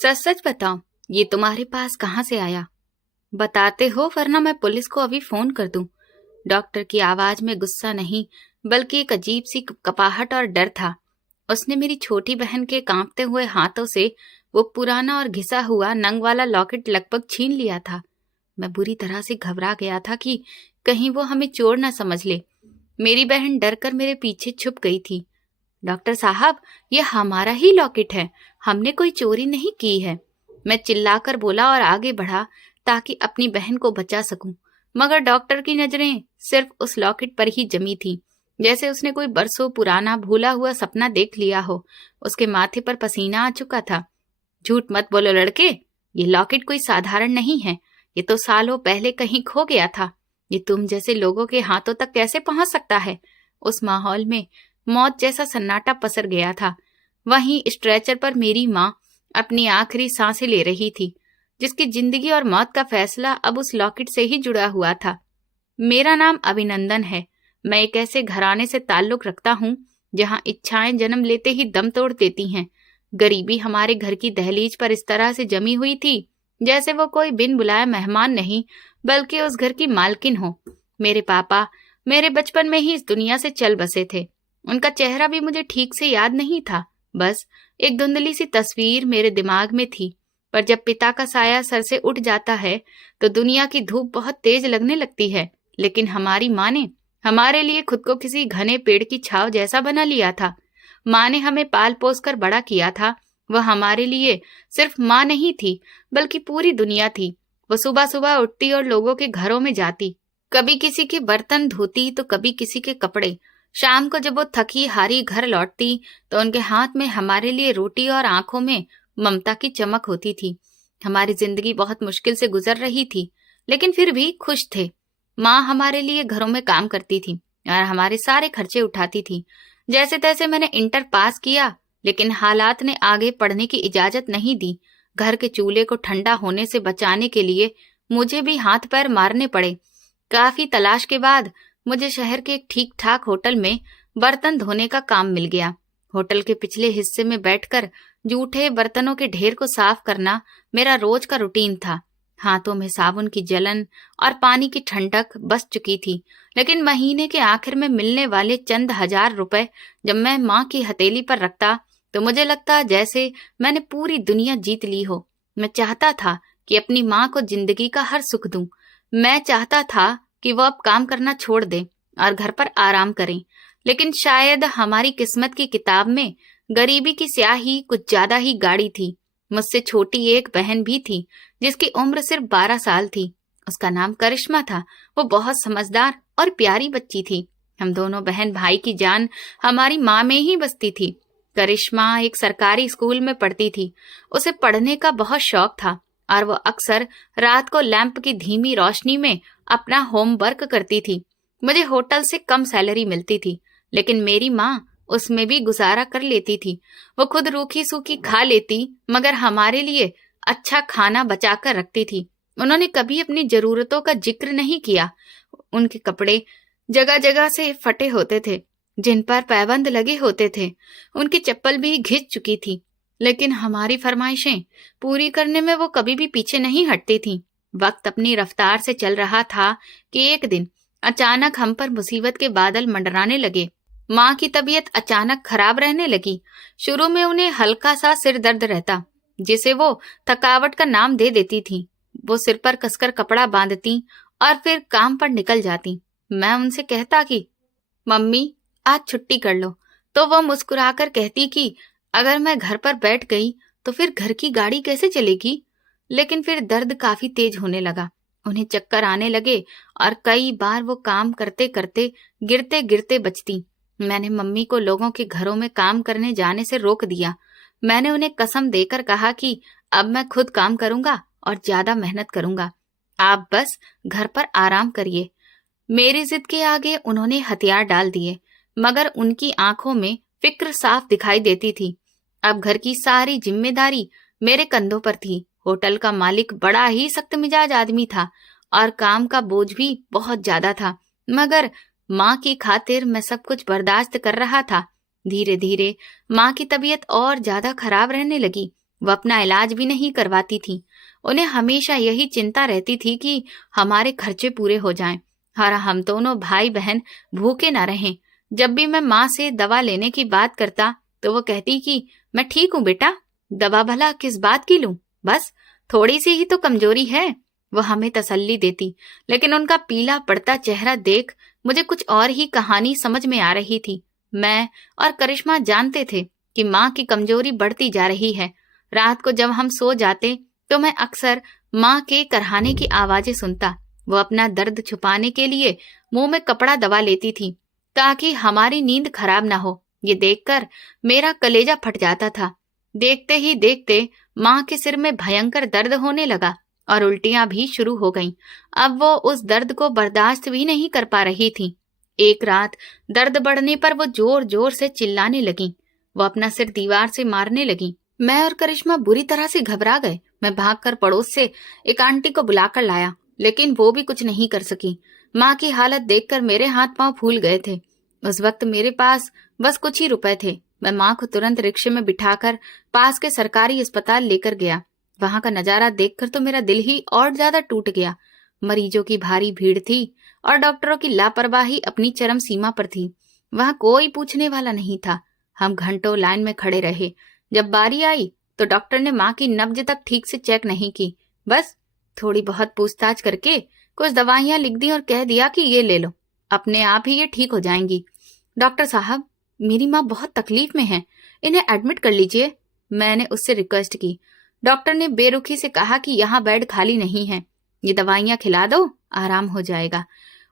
सच सच बताओ, ये तुम्हारे पास कहाँ से आया? बताते हो वरना मैं पुलिस को अभी फोन कर दूं। डॉक्टर की आवाज में गुस्सा नहीं, बल्कि एक अजीब सी कपाहट और डर था। उसने मेरी छोटी बहन के कांपते हुए हाथों से वो पुराना और घिसा हुआ नंग वाला लॉकेट लगभग छीन लिया था। मैं बुरी तरह से घबरा गया था कि कहीं वो हमें चोर न समझ ले। मेरी बहन डरकर मेरे पीछे छुप गई थी। डॉक्टर साहब, ये हमारा ही लॉकेट है, हमने कोई चोरी नहीं की है। मैं चिल्लाकर बोला और आगे बढ़ा ताकि अपनी बहन को बचा सकूं। मगर डॉक्टर की नजरें सिर्फ उस लॉकेट पर ही जमी थी, जैसे उसने कोई बरसों पुराना भूला हुआ सपना देख लिया हो। उसके माथे पर पसीना आ चुका था। झूठ मत बोलो लड़के, ये लॉकेट कोई साधारण नहीं है। ये तो सालों पहले कहीं खो गया था। ये तुम जैसे लोगों के हाथों तक कैसे पहुंच सकता है? उस माहौल में मौत जैसा सन्नाटा पसर गया था। वहीं स्ट्रेचर पर मेरी माँ अपनी आखिरी सांसें ले रही थी, जिसकी जिंदगी और मौत का फैसला अब उस लॉकेट से ही जुड़ा हुआ था। मेरा नाम अभिनंदन है। मैं एक ऐसे घराने से ताल्लुक रखता हूँ जहां इच्छाएं जन्म लेते ही दम तोड़ देती हैं। गरीबी हमारे घर की दहलीज पर इस तरह से जमी हुई थी जैसे वो कोई बिन बुलाए मेहमान नहीं, बल्कि उस घर की मालकिन हो। मेरे पापा मेरे बचपन में ही इस दुनिया से चल बसे थे। उनका चेहरा भी मुझे ठीक से याद नहीं था, बस एक धुंधली सी तस्वीर मेरे दिमाग में थी। पर जब पिता का साया सर से उठ जाता है तो दुनिया की धूप बहुत तेज लगने लगती है। लेकिन हमारी माँ ने हमारे लिए खुद को किसी घने पेड़ की छांव जैसा बना लिया था। माँ ने हमें पाल पोस कर बड़ा किया था। वह हमारे लिए सिर्फ माँ नहीं थी, बल्कि पूरी दुनिया थी। वो सुबह सुबह उठती और लोगों के घरों में जाती, कभी किसी के बर्तन धोती तो कभी किसी के कपड़े। शाम को जब वो थकी हारी घर लौटती तो उनके हाथ में हमारे लिए रोटी और आंखों में ममता की चमक होती थी। हमारी जिंदगी बहुत मुश्किल से गुजर रही थी, लेकिन फिर भी खुश थे। माँ हमारे लिए घरों में काम करती थी और हमारे सारे खर्चे उठाती थी। जैसे तैसे मैंने इंटर पास किया, लेकिन हालात ने आगे पढ़ने की इजाजत नहीं दी। घर के चूल्हे को ठंडा होने से बचाने के लिए मुझे भी हाथ पैर मारने पड़े। काफी तलाश के बाद मुझे शहर के एक ठीक ठाक होटल में बर्तन धोने का काम मिल गया। होटल के पिछले हिस्से में बैठकर जूठे बर्तनों के ढेर को साफ करना मेरा रोज का रूटीन था। हाथों में साबुन की जलन और पानी की ठंडक बस चुकी थी, लेकिन महीने के आखिर में मिलने वाले चंद हजार रुपए जब मैं माँ की हथेली पर रखता तो मुझे लगता जैसे मैंने पूरी दुनिया जीत ली हो। मैं चाहता था कि अपनी माँ को जिंदगी का हर सुख दूं। मैं चाहता था कि वो अब काम करना छोड़ दें और घर पर आराम करें। लेकिन शायद हमारी किस्मत की किताब में गरीबी की स्याही कुछ ज्यादा ही गाढ़ी थी। मुझसे छोटी एक बहन भी थी जिसकी उम्र सिर्फ 12 साल थी। उसका नाम करिश्मा था। वो बहुत समझदार और प्यारी बच्ची थी। हम दोनों बहन भाई की जान हमारी माँ में ही बसती थी। करिश्मा एक सरकारी स्कूल में पढ़ती थी। उसे पढ़ने का बहुत शौक था और वो अक्सर रात को लैंप की धीमी रोशनी में अपना होमवर्क करती थी। मुझे होटल से कम सैलरी मिलती थी, लेकिन मेरी माँ उसमें भी गुजारा कर लेती थी। वो खुद रूखी सूखी खा लेती, मगर हमारे लिए अच्छा खाना बचा कर रखती थी। उन्होंने कभी अपनी जरूरतों का जिक्र नहीं किया। उनके कपड़े जगह जगह से फटे होते थे, जिन पर पैबंद लगे होते थे। उनकी चप्पल भी घिस चुकी थी, लेकिन हमारी फरमाइशें पूरी करने में वो कभी भी पीछे नहीं हटती थी। वक्त अपनी रफ्तार से चल रहा था कि एक दिन अचानक हम पर मुसीबत के बादल मंडराने लगे। माँ की तबीयत अचानक खराब रहने लगी। शुरू में उन्हें हल्का सा सिर दर्द रहता, जिसे वो थकावट का नाम दे देती थी। वो सिर पर कसकर कपड़ा बांधती और फिर काम पर निकल जाती। मैं उनसे कहता कि मम्मी आज छुट्टी कर लो, तो वो मुस्कुराकर कहती कि अगर मैं घर पर बैठ गई तो फिर घर की गाड़ी कैसे चलेगी। लेकिन फिर दर्द काफी तेज होने लगा। उन्हें चक्कर आने लगे और कई बार वो काम करते करते गिरते गिरते बचती। मैंने मम्मी को लोगों के घरों में काम करने जाने से रोक दिया। मैंने उन्हें कसम देकर कहा कि अब मैं खुद काम करूंगा और ज्यादा मेहनत करूंगा, आप बस घर पर आराम करिए। मेरी जिद के आगे उन्होंने हथियार डाल दिए, मगर उनकी आंखों में फिक्र साफ दिखाई देती थी। अब घर की सारी जिम्मेदारी मेरे कंधों पर थी। होटल का मालिक बड़ा ही सख्त मिजाज आदमी था और काम का बोझ भी बहुत ज्यादा था, मगर माँ की खातिर मैं सब कुछ बर्दाश्त कर रहा था। धीरे धीरे माँ की तबीयत और ज्यादा खराब रहने लगी। वो अपना इलाज भी नहीं करवाती थी। उन्हें हमेशा यही चिंता रहती थी कि हमारे खर्चे पूरे हो जाएं और हम दोनों भाई बहन भूखे ना रहें। जब भी मैं माँ से दवा लेने की बात करता तो वो कहती कि मैं ठीक हूँ बेटा, दवा भला किस बात की लूं, बस थोड़ी सी ही तो कमजोरी है। वो हमें तसल्ली देती, लेकिन उनका पीला पड़ता चेहरा देख मुझे कुछ और ही कहानी समझ में आ रही थी। मैं और करिश्मा जानते थे कि माँ की कमजोरी बढ़ती जा रही है। रात को जब हम सो जाते तो मैं अक्सर माँ के करहाने की आवाजें सुनता। वो अपना दर्द छुपाने के लिए मुंह में कपड़ा दबा लेती थी ताकि हमारी नींद खराब ना हो। ये देखकर मेरा कलेजा फट जाता था। देखते ही देखते माँ के सिर में भयंकर दर्द होने लगा और उल्टियां भी शुरू हो गईं। अब वो उस दर्द को बर्दाश्त भी नहीं कर पा रही थी। एक रात दर्द बढ़ने पर वो जोर जोर से चिल्लाने लगी। वो अपना सिर दीवार से मारने लगी। मैं और करिश्मा बुरी तरह से घबरा गए। मैं भागकर पड़ोस से एक आंटी को बुलाकर लाया, लेकिन वो भी कुछ नहीं कर सकी। माँ की हालत देखकर मेरे हाथ पांव फूल गए थे। उस वक्त मेरे पास बस कुछ ही रुपए थे। मैं माँ को तुरंत रिक्शे में बिठाकर पास के सरकारी अस्पताल लेकर गया। वहां का नजारा देखकर तो मेरा दिल ही और ज्यादा टूट गया। मरीजों की भारी भीड़ थी और डॉक्टरों की लापरवाही अपनी चरम सीमा पर थी। वहां कोई पूछने वाला नहीं था। हम घंटों लाइन में खड़े रहे। जब बारी आई तो डॉक्टर ने माँ की नब्ज तक ठीक से चेक नहीं की, बस थोड़ी बहुत पूछताछ करके कुछ दवाइयां लिख दी और कह दिया कि ये ले लो, अपने आप ही ये ठीक हो जाएंगी। डॉक्टर साहब, मेरी माँ बहुत तकलीफ में है, इन्हें एडमिट कर लीजिए, मैंने उससे रिक्वेस्ट की। डॉक्टर ने बेरुखी से कहा कि यहाँ बेड खाली नहीं है, ये दवाइयां खिला दो, आराम हो जाएगा।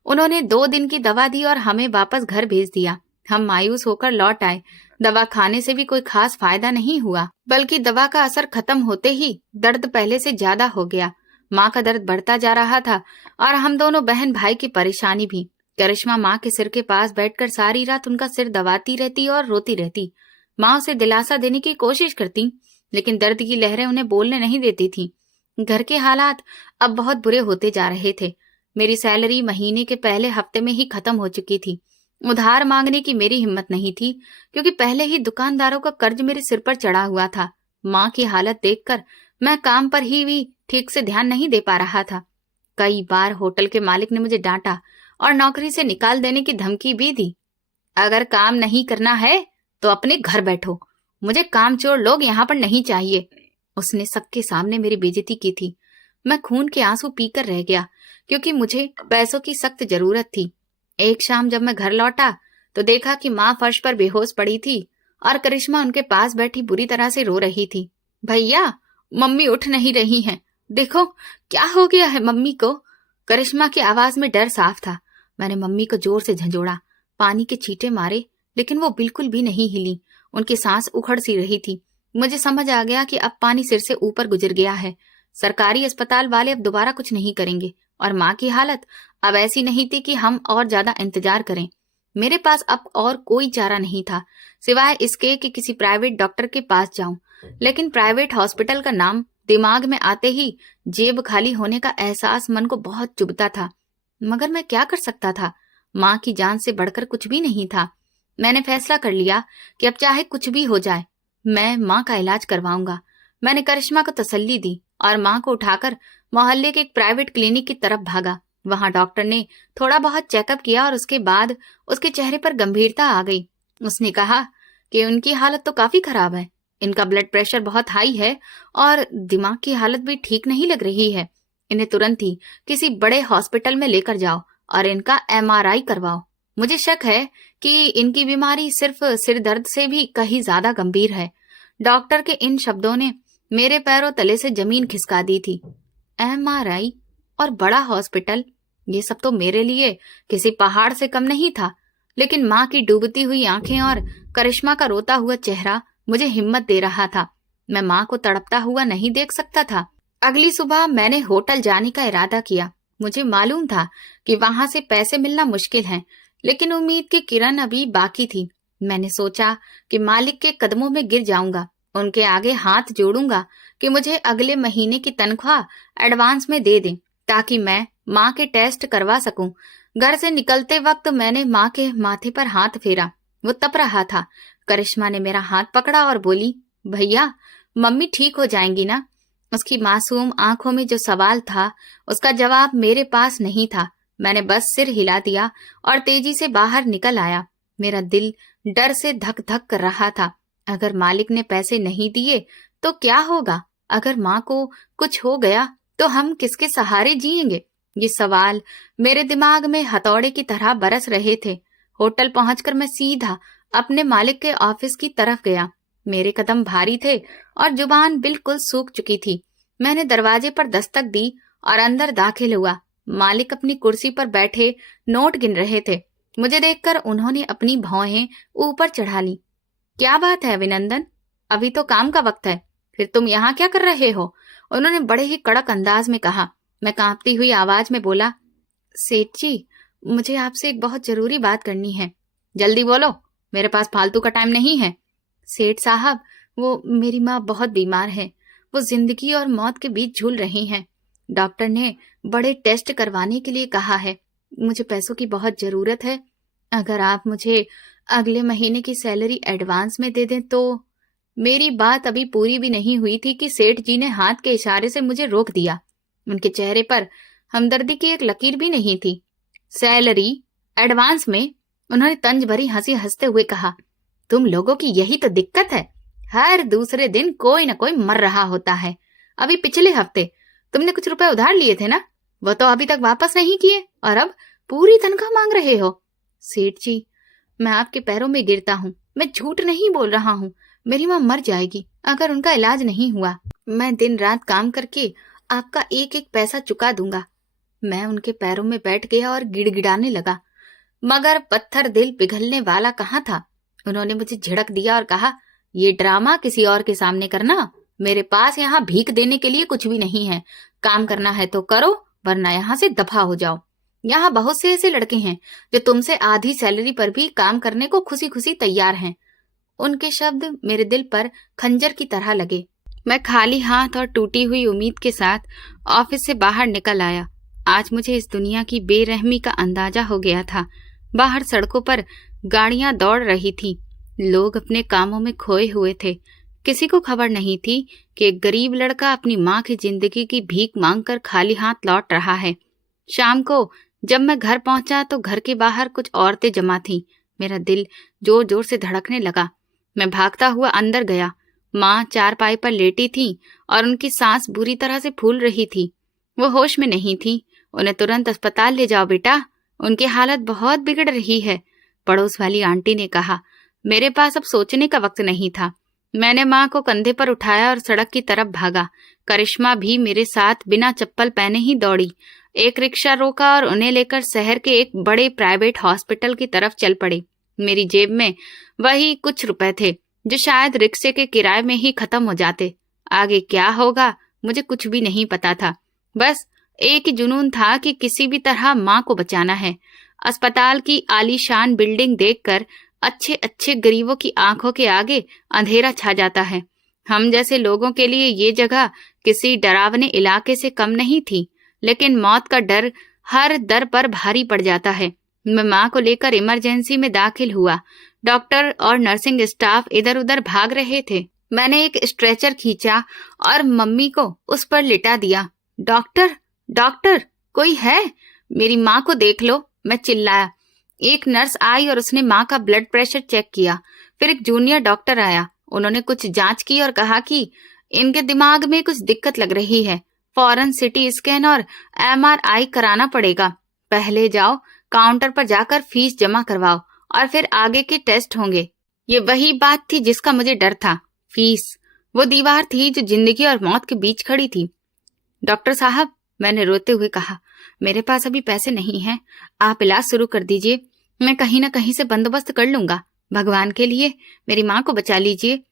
उन्होंने 2 दिन की दवा दी और हमें वापस घर भेज दिया। हम मायूस होकर लौट आए। दवा खाने से भी कोई खास फायदा नहीं हुआ, बल्कि दवा का असर खत्म होते ही दर्द पहले से ज्यादा हो गया। माँ का दर्द बढ़ता जा रहा था और हम दोनों बहन भाई की परेशानी भी। करिश्मा माँ के सिर के पास बैठकर सारी रात उनका सिर दबाती रहती और रोती रहती। माँ उसे दिलासा देने की कोशिश करती, लेकिन दर्द की लहरें उन्हें बोलने नहीं देती थी। घर के हालात अब बहुत बुरे होते जा रहे थे। मेरी सैलरी महीने के पहले हफ्ते में ही खत्म हो चुकी थी। उधार मांगने की मेरी हिम्मत नहीं थी, क्योंकि पहले ही दुकानदारों का कर्ज मेरे सिर पर चढ़ा हुआ था। माँ की हालत देखकर मैं काम पर ही भी ठीक से ध्यान नहीं दे पा रहा था। कई बार होटल के मालिक ने मुझे डांटा और नौकरी से निकाल देने की धमकी भी दी। अगर काम नहीं करना है तो अपने घर बैठो, मुझे कामचोर लोग यहाँ पर नहीं चाहिए। उसने सबके सामने मेरी बेइज्जती की थी। मैं खून के आंसू पीकर रह गया, क्योंकि मुझे पैसों की सख्त जरूरत थी। एक शाम जब मैं घर लौटा तो देखा कि माँ फर्श पर बेहोश पड़ी थी और करिश्मा उनके पास बैठी बुरी तरह से रो रही थी। भैया, मम्मी उठ नहीं रही हैं, देखो क्या हो गया है मम्मी को। करिश्मा की आवाज में डर साफ था। मैंने मम्मी को जोर से झंझोड़ा, पानी के छींटे मारे, लेकिन वो बिल्कुल भी नहीं हिली। उनकी सांस उखड़ सी रही थी। मुझे समझ आ गया कि अब पानी सिर से ऊपर गुजर गया है। सरकारी अस्पताल वाले अब दोबारा कुछ नहीं करेंगे और माँ की हालत अब ऐसी नहीं थी कि हम और ज्यादा इंतजार करें। मेरे पास अब और कोई चारा नहीं था सिवाय इसके कि किसी प्राइवेट डॉक्टर के पास जाऊं। लेकिन प्राइवेट हॉस्पिटल का नाम दिमाग में आते ही जेब खाली होने का एहसास मन को बहुत चुभता था। मगर मैं क्या कर सकता था? माँ की जान से बढ़कर कुछ भी नहीं था। मैंने फैसला कर लिया कि अब चाहे कुछ भी हो जाए, मैं माँ का इलाज करवाऊंगा। मैंने करिश्मा को तसल्ली दी और माँ को उठाकर मोहल्ले के एक प्राइवेट क्लिनिक की तरफ भागा। वहां डॉक्टर ने थोड़ा बहुत चेकअप किया और उसके बाद उसके चेहरे पर गंभीरता आ गई। उसने कहा कि उनकी हालत तो काफी खराब है, इनका ब्लड प्रेशर बहुत हाई है और दिमाग की हालत भी ठीक नहीं लग रही है। इन्हें तुरंत ही किसी बड़े हॉस्पिटल में लेकर जाओ और इनका MRI करवाओ। मुझे शक है कि इनकी बीमारी सिर्फ सिर दर्द से भी कहीं ज्यादा गंभीर है। डॉक्टर के इन शब्दों ने मेरे पैरों तले से जमीन खिसका दी थी। MRI और बड़ा हॉस्पिटल, ये सब तो मेरे लिए किसी पहाड़ से कम नहीं था। लेकिन माँ की डूबती हुई आंखें और करिश्मा का रोता हुआ चेहरा मुझे हिम्मत दे रहा था। मैं माँ को तड़पता हुआ नहीं देख सकता था। अगली सुबह मैंने होटल जाने का इरादा किया। मुझे मालूम था कि वहां से पैसे मिलना मुश्किल है, लेकिन उम्मीद की किरण अभी बाकी थी। मैंने सोचा कि मालिक के कदमों में गिर जाऊंगा, उनके आगे हाथ जोड़ूंगा कि मुझे अगले महीने की तनख्वाह एडवांस में दे दें, ताकि मैं माँ के टेस्ट करवा सकूं। घर से निकलते वक्त मैंने माँ के माथे पर हाथ फेरा। वो तप रहा था। करिश्मा ने मेरा हाथ पकड़ा और बोली, भैया, मम्मी ठीक हो जाएंगी ना? उसकी मासूम आंखों में जो सवाल था, उसका जवाब मेरे पास नहीं था। मैंने बस सिर हिला दिया और तेजी से बाहर निकल आया। मेरा दिल डर से धक धक कर रहा था। अगर मालिक ने पैसे नहीं दिए तो क्या होगा? अगर माँ को कुछ हो गया तो हम किसके सहारे जिएंगे? ये सवाल मेरे दिमाग में हथौड़े की तरह बरस रहे थे। होटल पहुंचकर मैं सीधा अपने मालिक के ऑफिस की तरफ गया। मेरे कदम भारी थे और जुबान बिल्कुल सूख चुकी थी। मैंने दरवाजे पर दस्तक दी और अंदर दाखिल हुआ। मालिक अपनी कुर्सी पर बैठे नोट गिन रहे थे। मुझे देखकर उन्होंने अपनी भौहें ऊपर चढ़ा ली। क्या बात है अभिनंदन, अभी तो काम का वक्त है, फिर तुम यहाँ क्या कर रहे हो? उन्होंने बड़े ही कड़क अंदाज में कहा। मैं कांपती हुई आवाज में बोला, सेठ जी, मुझे आपसे एक बहुत जरूरी बात करनी है। जल्दी बोलो, मेरे पास फालतू का टाइम नहीं है। सेठ साहब, वो मेरी माँ बहुत बीमार है। वो जिंदगी और मौत के बीच झूल रही हैं। डॉक्टर ने बड़े टेस्ट करवाने के लिए कहा है। मुझे पैसों की बहुत जरूरत है। अगर आप मुझे अगले महीने की सैलरी एडवांस में दे दें तो। मेरी बात अभी पूरी भी नहीं हुई थी कि सेठ जी ने हाथ के इशारे से मुझे रोक दिया। उनके चेहरे पर हमदर्दी की एक लकीर भी नहीं थी। सैलरी एडवांस में? उन्होंने तंज भरी हंसी हंसते हुए कहा। तुम लोगों की यही तो दिक्कत है, हर दूसरे दिन कोई न कोई मर रहा होता है। अभी पिछले हफ्ते तुमने कुछ रुपए उधार लिए थे ना, वो तो अभी तक वापस नहीं किए और अब पूरी तनख्वाह मांग रहे हो। सेठ जी, मैं आपके पैरों में गिरता हूँ, मैं झूठ नहीं बोल रहा हूँ। मेरी माँ मर जाएगी अगर उनका इलाज नहीं हुआ। मैं दिन रात काम करके आपका एक एक पैसा चुका दूंगा। मैं उनके पैरों में बैठ गया और गिड़गिड़ाने लगा, मगर पत्थर दिल पिघलने वाला कहाँ था। उन्होंने मुझे झिड़क दिया और कहा, ये ड्रामा किसी और के सामने करना। मेरे पास यहाँ भीख देने के लिए कुछ भी नहीं है। काम करना है तो करो, वरना यहाँ से दफा हो जाओ। यहाँ बहुत से ऐसे लड़के हैं जो तुमसे आधी सैलरी पर भी काम करने को खुशी खुशी तैयार हैं। उनके शब्द मेरे दिल पर खंजर की तरह लगे। मैं खाली हाथ और टूटी हुई उम्मीद के साथ ऑफिस से बाहर निकल आया। आज मुझे इस दुनिया की बेरहमी का अंदाजा हो गया था। बाहर सड़कों पर गाड़ियां दौड़ रही थी। लोग अपने कामों में खोए हुए थे। किसी को खबर नहीं थी कि एक गरीब लड़का अपनी माँ की जिंदगी की भीख मांगकर खाली हाथ लौट रहा है। शाम को जब मैं घर पहुंचा तो घर के बाहर कुछ औरतें जमा थीं। मेरा दिल जोर जोर से धड़कने लगा। मैं भागता हुआ अंदर गया। माँ चारपाई पर लेटी थी और उनकी सांस बुरी तरह से फूल रही थी। वो होश में नहीं थी। उन्हें तुरंत अस्पताल ले जाओ बेटा, उनकी हालत बहुत बिगड़ रही है, पड़ोस वाली आंटी ने कहा। मेरे पास अब सोचने का वक्त नहीं था। मैंने माँ को कंधे पर उठाया और सड़क की तरफ भागा। करिश्मा भी मेरे साथ बिना चप्पल पहने ही दौड़ी। एक रिक्शा रोका और उन्हें लेकर शहर के एक बड़े प्राइवेट हॉस्पिटल की तरफ चल पड़े। मेरी जेब में वही कुछ रुपए थे जो शायद रिक्शे के किराए में ही खत्म हो जाते। आगे क्या होगा मुझे कुछ भी नहीं पता था। बस एक ही जुनून था कि किसी भी तरह माँ को बचाना है। अस्पताल की आलीशान बिल्डिंग देखकर अच्छे अच्छे गरीबों की आंखों के आगे अंधेरा छा जाता है। हम जैसे लोगों के लिए ये जगह किसी डरावने इलाके से कम नहीं थी, लेकिन मौत का डर हर दर पर भारी पड़ जाता है। मैं माँ को लेकर इमरजेंसी में दाखिल हुआ। डॉक्टर और नर्सिंग स्टाफ इधर उधर भाग रहे थे। मैंने एक स्ट्रेचर खींचा और मम्मी को उस पर लिटा दिया। डॉक्टर, डॉक्टर, कोई है? मेरी माँ को देख लो, मैं चिल्लाया। एक नर्स आई और उसने माँ का ब्लड प्रेशर चेक किया। फिर एक जूनियर डॉक्टर आया। उन्होंने कुछ जांच की और कहा कि इनके दिमाग में कुछ दिक्कत लग रही है, फौरन सिटी स्कैन और MRI कराना पड़ेगा। पहले जाओ काउंटर पर जाकर फीस जमा करवाओ और फिर आगे के टेस्ट होंगे। ये वही बात थी जिसका मुझे डर था। फीस, वो दीवार थी जो जिंदगी और मौत के बीच खड़ी थी। डॉक्टर साहब, मैंने रोते हुए कहा, मेरे पास अभी पैसे नहीं हैं। आप इलाज शुरू कर दीजिए, मैं कहीं ना कहीं से बंदोबस्त कर लूंगा। भगवान के लिए मेरी माँ को बचा लीजिए।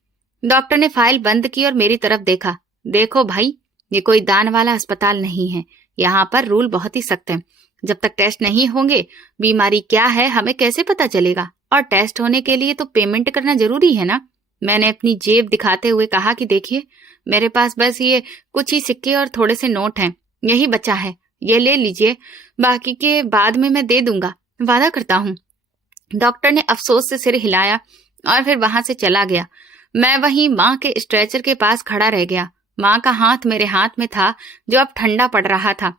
डॉक्टर ने फाइल बंद की और मेरी तरफ देखा। देखो भाई, ये कोई दान वाला अस्पताल नहीं है। यहाँ पर रूल बहुत ही सख्त है। जब तक टेस्ट नहीं होंगे बीमारी क्या है हमें कैसे पता चलेगा? और टेस्ट होने के लिए तो पेमेंट करना जरूरी है ना। मैंने अपनी जेब दिखाते हुए कहा कि देखिए, मेरे पास बस ये कुछ ही सिक्के और थोड़े से नोट हैं, यही बचा है, ये ले लीजिए, बाकी के बाद में मैं दे दूंगा, वादा करता हूँ। डॉक्टर ने अफसोस से सिर हिलाया और फिर वहां से चला गया। मैं वहीं माँ के स्ट्रेचर के पास खड़ा रह गया। माँ का हाथ मेरे हाथ में था जो अब ठंडा पड़ रहा था।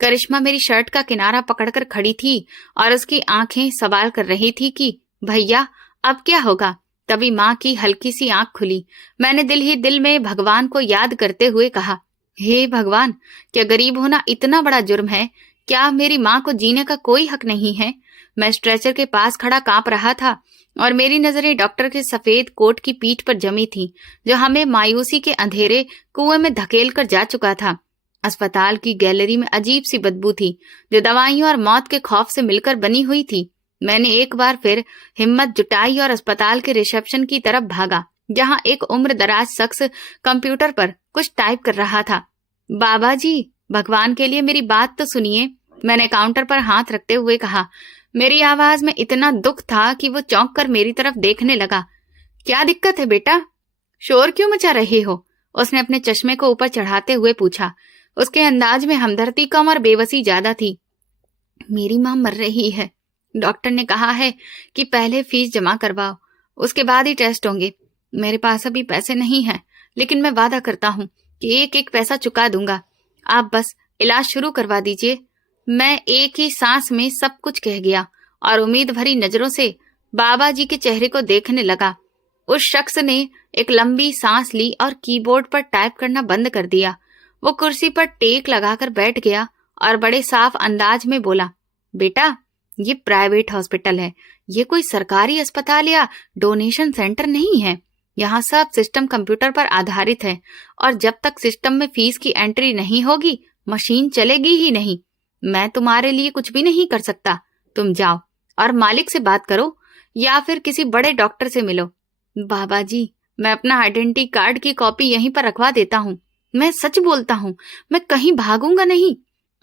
करिश्मा मेरी शर्ट का किनारा पकड़कर खड़ी थी और उसकी आंखें सवाल कर रही थी कि भैया अब क्या होगा। तभी माँ की हल्की सी आंख खुली। मैंने दिल ही दिल में भगवान को याद करते हुए कहा, हे भगवान, क्या गरीब होना इतना बड़ा जुर्म है? क्या मेरी माँ को जीने का कोई हक नहीं है? मैं स्ट्रेचर के पास खड़ा कांप रहा था और मेरी नजरें डॉक्टर के सफेद कोट की पीठ पर जमी थी, जो हमें मायूसी के अंधेरे कुएं में धकेल कर जा चुका था। अस्पताल की गैलरी में अजीब सी बदबू थी, जो दवाइयों और मौत के खौफ से मिलकर बनी हुई थी। मैंने एक बार फिर हिम्मत जुटाई और अस्पताल के रिसेप्शन की तरफ भागा, जहां एक उम्रदराज शख्स कंप्यूटर पर कुछ टाइप कर रहा था। बाबा जी, भगवान के लिए मेरी बात तो सुनिए, मैंने काउंटर पर हाथ रखते हुए कहा। मेरी आवाज में इतना दुख था कि वो चौंक कर मेरी तरफ देखने लगा। क्या दिक्कत है बेटा? शोर क्यों मचा रहे हो? उसने अपने चश्मे को ऊपर चढ़ाते हुए पूछा। उसके अंदाज में हमदर्दी कम और बेबसी ज्यादा थी। मेरी माँ मर रही है। डॉक्टर ने कहा है कि पहले फीस जमा करवाओ, उसके बाद ही टेस्ट होंगे। मेरे पास अभी पैसे नहीं हैं, लेकिन मैं वादा करता हूँ कि एक एक पैसा चुका दूंगा। आप बस इलाज शुरू करवा दीजिए। मैं एक ही सांस में सब कुछ कह गया और उम्मीद भरी नजरों से बाबा जी के चेहरे को देखने लगा। उस शख्स ने एक लंबी सांस ली और कीबोर्ड पर टाइप करना बंद कर दिया। वो कुर्सी पर टेक लगाकर बैठ गया और बड़े साफ अंदाज में बोला, बेटा, ये प्राइवेट हॉस्पिटल है, ये कोई सरकारी अस्पताल या डोनेशन सेंटर नहीं है। यहाँ सब सिस्टम कंप्यूटर पर आधारित है और जब तक सिस्टम में फीस की एंट्री नहीं होगी, मशीन चलेगी ही नहीं। मैं तुम्हारे लिए कुछ भी नहीं कर सकता। तुम जाओ और मालिक से बात करो या फिर किसी बड़े डॉक्टर से मिलो। बाबा जी, मैं अपना आइडेंटिटी कार्ड की कॉपी यहीं पर रखवा देता हूँ। मैं सच बोलता हूँ, मैं कहीं भागूंगा नहीं।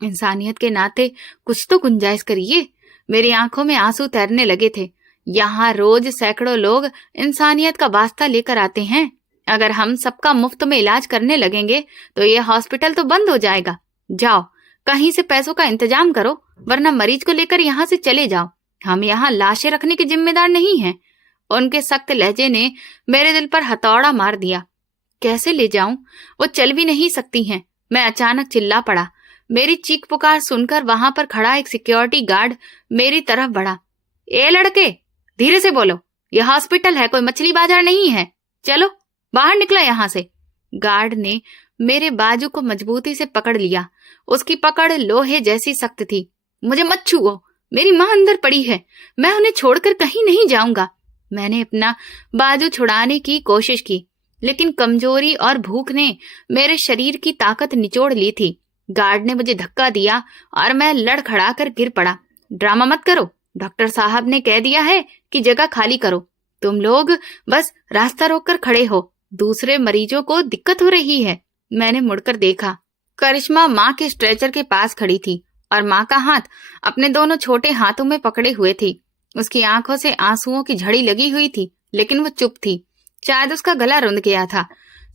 इंसानियत के नाते कुछ तो गुंजाइश करिए। मेरी आंखों में आंसू तैरने लगे थे। यहाँ रोज सैकड़ों लोग इंसानियत का वास्ता लेकर आते हैं। अगर हम सबका मुफ्त में इलाज करने लगेंगे तो ये हॉस्पिटल तो बंद हो जाएगा। जाओ, कहीं से पैसों का इंतजाम करो, वरना मरीज को लेकर यहाँ से चले जाओ। हम यहाँ लाशें रखने के जिम्मेदार नहीं हैं। उनके सख्त लहजे ने मेरे दिल पर हथौड़ा मार दिया। कैसे ले जाऊं? वो चल भी नहीं सकती हैं। मैं अचानक चिल्ला पड़ा। मेरी चीख पुकार सुनकर वहां पर खड़ा एक सिक्योरिटी गार्ड मेरी तरफ बढ़ा। ए लड़के, धीरे से बोलो, यह हॉस्पिटल है, कोई मछली बाजार नहीं है। चलो बाहर निकलो यहाँ से। गार्ड ने मेरे बाजू को मजबूती से पकड़ लिया। उसकी पकड़ लोहे जैसी सख्त थी। मुझे मत छुओ, मेरी माँ अंदर पड़ी है, मैं उन्हें छोड़कर कहीं नहीं जाऊंगा। मैंने अपना बाजू छुड़ाने की कोशिश की, लेकिन कमजोरी और भूख ने मेरे शरीर की ताकत निचोड़ ली थी। गार्ड ने मुझे धक्का दिया और मैं लड़खड़ा कर गिर पड़ा। ड्रामा मत करो, डॉक्टर साहब ने कह दिया है कि जगह खाली करो। तुम लोग बस रास्ता रोककर खड़े हो, दूसरे मरीजों को दिक्कत हो रही है। मैंने मुड़कर देखा। करिश्मा माँ के स्ट्रेचर के पास खड़ी थी और माँ का हाथ अपने दोनों छोटे हाथों में पकड़े हुए थी। उसकी आंखों से आंसुओं की झड़ी लगी हुई थी, लेकिन वो चुप थी। शायद उसका गला रुंध गया था।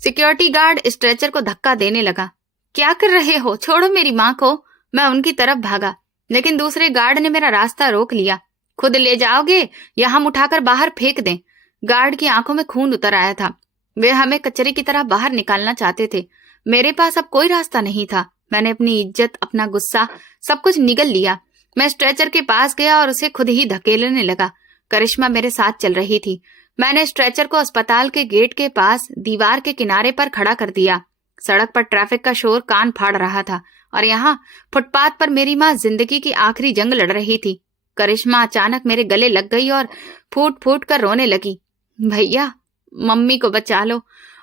सिक्योरिटी गार्ड स्ट्रेचर को धक्का देने लगा। क्या कर रहे हो? छोड़ो मेरी माँ को। मैं उनकी तरफ भागा, लेकिन दूसरे गार्ड ने मेरा रास्ता रोक लिया। खुद ले जाओगे या हम उठाकर बाहर फेंक दें? गार्ड की आंखों में खून उतर आया था। वे हमें कचरे की तरह बाहर निकालना चाहते थे। मेरे पास अब कोई रास्ता नहीं था। मैंने अपनी इज्जत, अपना गुस्सा, सब कुछ निगल लिया। मैं स्ट्रेचर के पास गया और उसे खुद ही धकेलने लगा। करिश्मा मेरे साथ चल रही थी। मैंने स्ट्रेचर को अस्पताल के गेट के पास दीवार के किनारे पर खड़ा कर दिया। सड़क पर ट्रैफिक का शोर कान फाड़ रहा था और यहाँ फुटपाथ पर मेरी माँ जिंदगी की आखिरी जंग लड़ रही थी। करिश्मा अचानक मेरे गले लग गई और फूट फूट कर रोने लगी। भैया, मम्मी को बचा लो,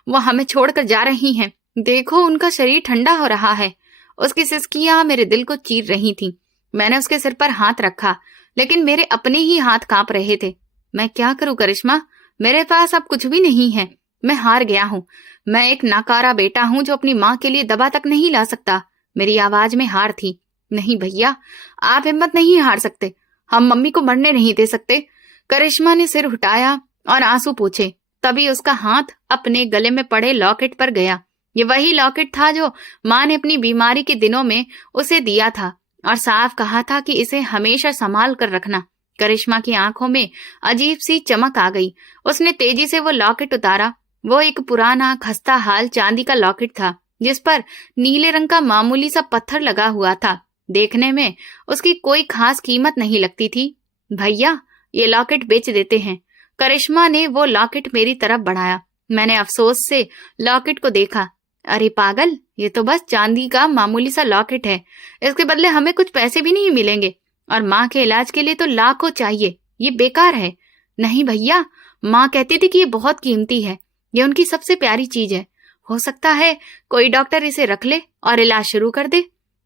वो हमें छोड़कर जा रही हैं। देखो, उनका शरीर ठंडा हो रहा है। उसकी सिसकियां मेरे दिल को चीर रही थीं। मैंने उसके सिर पर हाथ रखा, लेकिन मेरे अपने ही हाथ कांप रहे थे। मैं क्या करूं करिश्मा? मेरे पास अब कुछ भी नहीं है। मैं हार गया हूँ। मैं एक नाकारा बेटा हूँ जो अपनी माँ के लिए दवा तक नहीं ला सकता। मेरी आवाज में हार थी। नहीं भैया, आप हिम्मत नहीं हार सकते। हम मम्मी को मरने नहीं दे सकते। करिश्मा ने सिर उठाया और आंसू पोंछे। तभी उसका हाथ अपने गले में पड़े लॉकेट पर गया। ये वही लॉकेट था जो माँ ने अपनी बीमारी के दिनों में उसे दिया था और साफ कहा था कि इसे हमेशा संभाल कर रखना। करिश्मा की आंखों में अजीब सी चमक आ गई। उसने तेजी से वो लॉकेट उतारा वो एक पुराना खस्ता हाल चांदी का लॉकेट था जिस पर नीले रंग का मामूली सा पत्थर लगा हुआ था। देखने में उसकी कोई खास कीमत नहीं लगती थी। भैया, ये लॉकेट बेच देते हैं। करिश्मा ने वो लॉकेट मेरी तरफ बढ़ाया। मैंने अफसोस से लॉकेट को देखा। अरे पागल, ये तो बस चांदी का मामूली सा लॉकेट है। इसके बदले हमें कुछ पैसे भी नहीं मिलेंगे, और माँ के इलाज के लिए तो लाखों चाहिए। ये बेकार है। नहीं भैया, माँ कहती थी कि ये बहुत कीमती है। ये उनकी सबसे प्यारी चीज है। हो सकता है कोई डॉक्टर इसे रख ले और इलाज शुरू कर दे।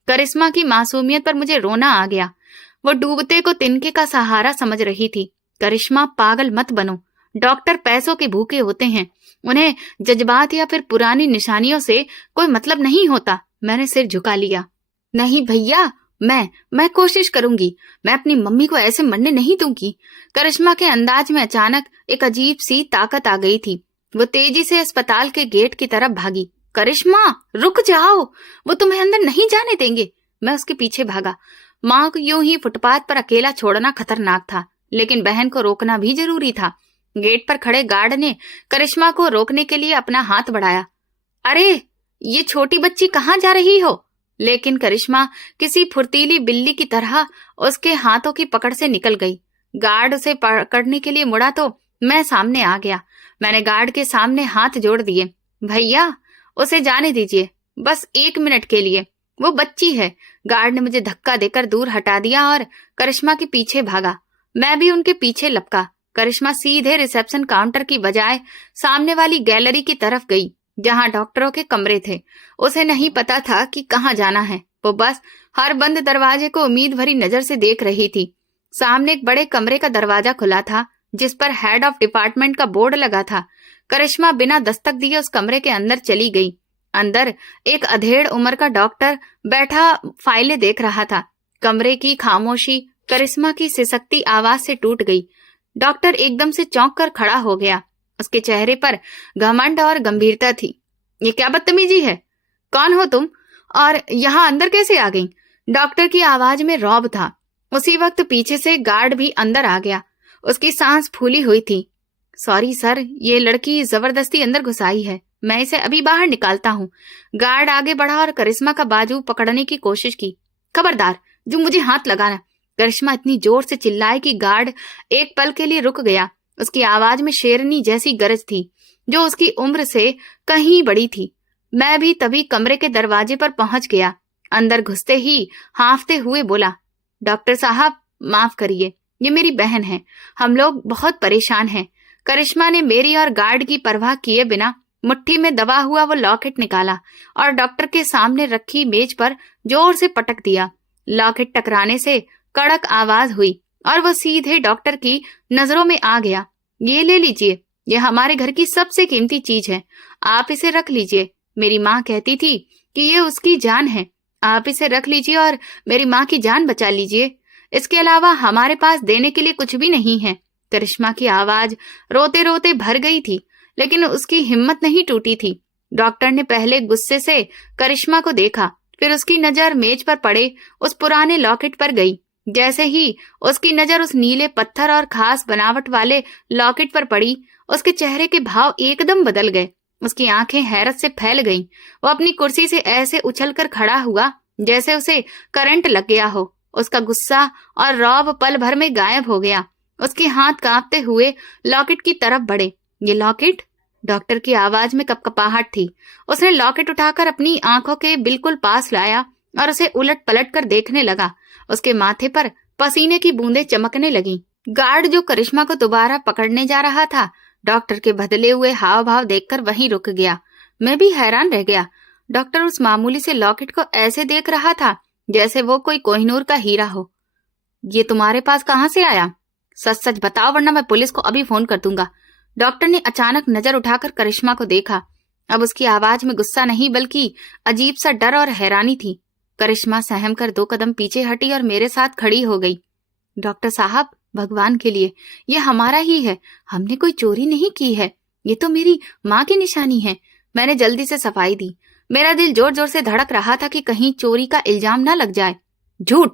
करिश्मा की मासूमियत पर मुझे रोना आ गया। वो डूबते को तिनके का सहारा समझ रही थी। करिश्मा, पागल मत बनो। डॉक्टर पैसों के भूखे होते हैं। उन्हें जज्बात या फिर पुरानी निशानियों से कोई मतलब नहीं होता। मैंने सिर झुका लिया। नहीं भैया, मैं कोशिश करूंगी। मैं अपनी मम्मी को ऐसे मरने नहीं दूंगी। करिश्मा के अंदाज में अचानक एक अजीब सी ताकत आ गई थी। वो तेजी से अस्पताल के गेट की तरफ भागी। करिश्मा, रुक जाओ, वो तुम्हें अंदर नहीं जाने देंगे। मैं उसके पीछे भागा। माँ को यूं ही फुटपाथ पर अकेला छोड़ना खतरनाक था, लेकिन बहन को रोकना भी जरूरी था। गेट पर खड़े गार्ड ने करिश्मा को रोकने के लिए अपना हाथ बढ़ाया। अरे, ये छोटी बच्ची कहाँ जा रही हो? लेकिन करिश्मा किसी फुर्तीली बिल्ली की तरह उसके हाथों की पकड़ से निकल गई। गार्ड उसे पकड़ने के लिए मुड़ा तो मैं सामने आ गया। मैंने गार्ड के सामने हाथ जोड़ दिए। भैया, उसे जाने दीजिए, बस 1 मिनट के लिए। वो बच्ची है। गार्ड ने मुझे धक्का देकर दूर हटा दिया और करिश्मा के पीछे भागा। मैं भी उनके पीछे लपका। करिश्मा सीधे रिसेप्शन काउंटर की बजाय सामने वाली गैलरी की तरफ गई, जहां डॉक्टरों के कमरे थे। उसे नहीं पता था कि कहाँ जाना है। वो बस हर बंद दरवाजे को उम्मीद भरी नजर से देख रही थी। सामने एक बड़े कमरे का दरवाजा खुला था, जिस पर हेड ऑफ डिपार्टमेंट का बोर्ड लगा था। करिश्मा बिना दस्तक दिए उस कमरे के अंदर चली गई। अंदर एक अधेड़ उम्र का डॉक्टर बैठा फाइलें देख रहा था। कमरे की खामोशी करिश्मा की सिसकती आवाज से टूट गई। डॉक्टर एकदम से चौंक कर खड़ा हो गया। उसके चेहरे पर घमंड और गंभीरता थी। ये क्या बदतमीजी है? कौन हो तुम, और यहाँ अंदर कैसे आ गई? डॉक्टर की आवाज में रौब था। उसी वक्त पीछे से गार्ड भी अंदर आ गया। उसकी सांस फूली हुई थी। सॉरी सर, ये लड़की जबरदस्ती अंदर घुसाई है। मैं इसे अभी बाहर निकालता हूँ। गार्ड आगे बढ़ा और करिश्मा का बाजू पकड़ने की कोशिश की। खबरदार, जो मुझे हाथ लगाना। करिश्मा इतनी जोर से चिल्लाई कि गार्ड एक पल के लिए रुक गया। उसकी आवाज में शेरनी जैसी गरज थी, जो उसकी उम्र से कहीं बड़ी थी। मैं भी तभी कमरे के दरवाजे पर पहुंच गया। अंदर घुसते ही हांफते हुए बोला, डॉक्टर साहब, माफ करिए, ये मेरी बहन है। हम लोग बहुत परेशान हैं। करिश्मा ने मेरी और गार्ड की परवाह किए बिना मुट्ठी में दबा हुआ वो लॉकेट निकाला और डॉक्टर के सामने रखी मेज पर जोर से पटक दिया। लॉकेट टकराने से कड़क आवाज हुई और वो सीधे डॉक्टर की नजरों में आ गया। ये ले लीजिए, ये हमारे घर की सबसे कीमती चीज है। आप इसे रख लीजिए। मेरी माँ कहती थी कि ये उसकी जान है। आप इसे रख लीजिए और मेरी माँ की जान बचा लीजिए। इसके अलावा हमारे पास देने के लिए कुछ भी नहीं है। करिश्मा की आवाज रोते रोते भर गई थी, लेकिन उसकी हिम्मत नहीं टूटी थी। डॉक्टर ने पहले गुस्से से करिश्मा को देखा, फिर उसकी नजर मेज पर पड़े उस पुराने लॉकेट पर गई। जैसे ही उसकी नजर उस नीले पत्थर और खास बनावट वाले लॉकेट पर पड़ी, उसके चेहरे के भाव एकदम बदल गए। उसकी आंखें हैरत से फैल गईं। वो अपनी कुर्सी से ऐसे उछलकर खड़ा हुआ जैसे उसे करंट लग गया हो। उसका गुस्सा और रौब पल भर में गायब हो गया। उसके हाथ कांपते हुए लॉकेट की तरफ बढ़े। ये लॉकेट? डॉक्टर की आवाज में कपकपाहट थी। उसने लॉकेट उठाकर अपनी आंखों के बिल्कुल पास लाया और उसे उलट पलट कर देखने लगा। उसके माथे पर पसीने की बूंदें चमकने लगीं। गार्ड जो करिश्मा को दोबारा पकड़ने जा रहा था, डॉक्टर के बदले हुए हाव भाव देखकर वहीं रुक गया। मैं भी हैरान रह गया। डॉक्टर उस मामूली से लॉकेट को ऐसे देख रहा था जैसे वो कोई कोहिनूर का हीरा हो। ये तुम्हारे पास कहाँ से आया? सच सच बताओ, वरना मैं पुलिस को अभी फोन कर दूंगा। डॉक्टर ने अचानक नजर उठाकर करिश्मा को देखा। अब उसकी आवाज में गुस्सा नहीं, बल्कि अजीब सा डर और हैरानी थी। करिश्मा सहम कर 2 कदम पीछे हटी और मेरे साथ खड़ी हो गई। डॉक्टर साहब, भगवान के लिए, ये हमारा ही है। हमने कोई चोरी नहीं की है। ये तो मेरी माँ की निशानी है। मैंने जल्दी से सफाई दी। मेरा दिल जोर जोर से धड़क रहा था कि कहीं चोरी का इल्जाम ना लग जाए। झूठ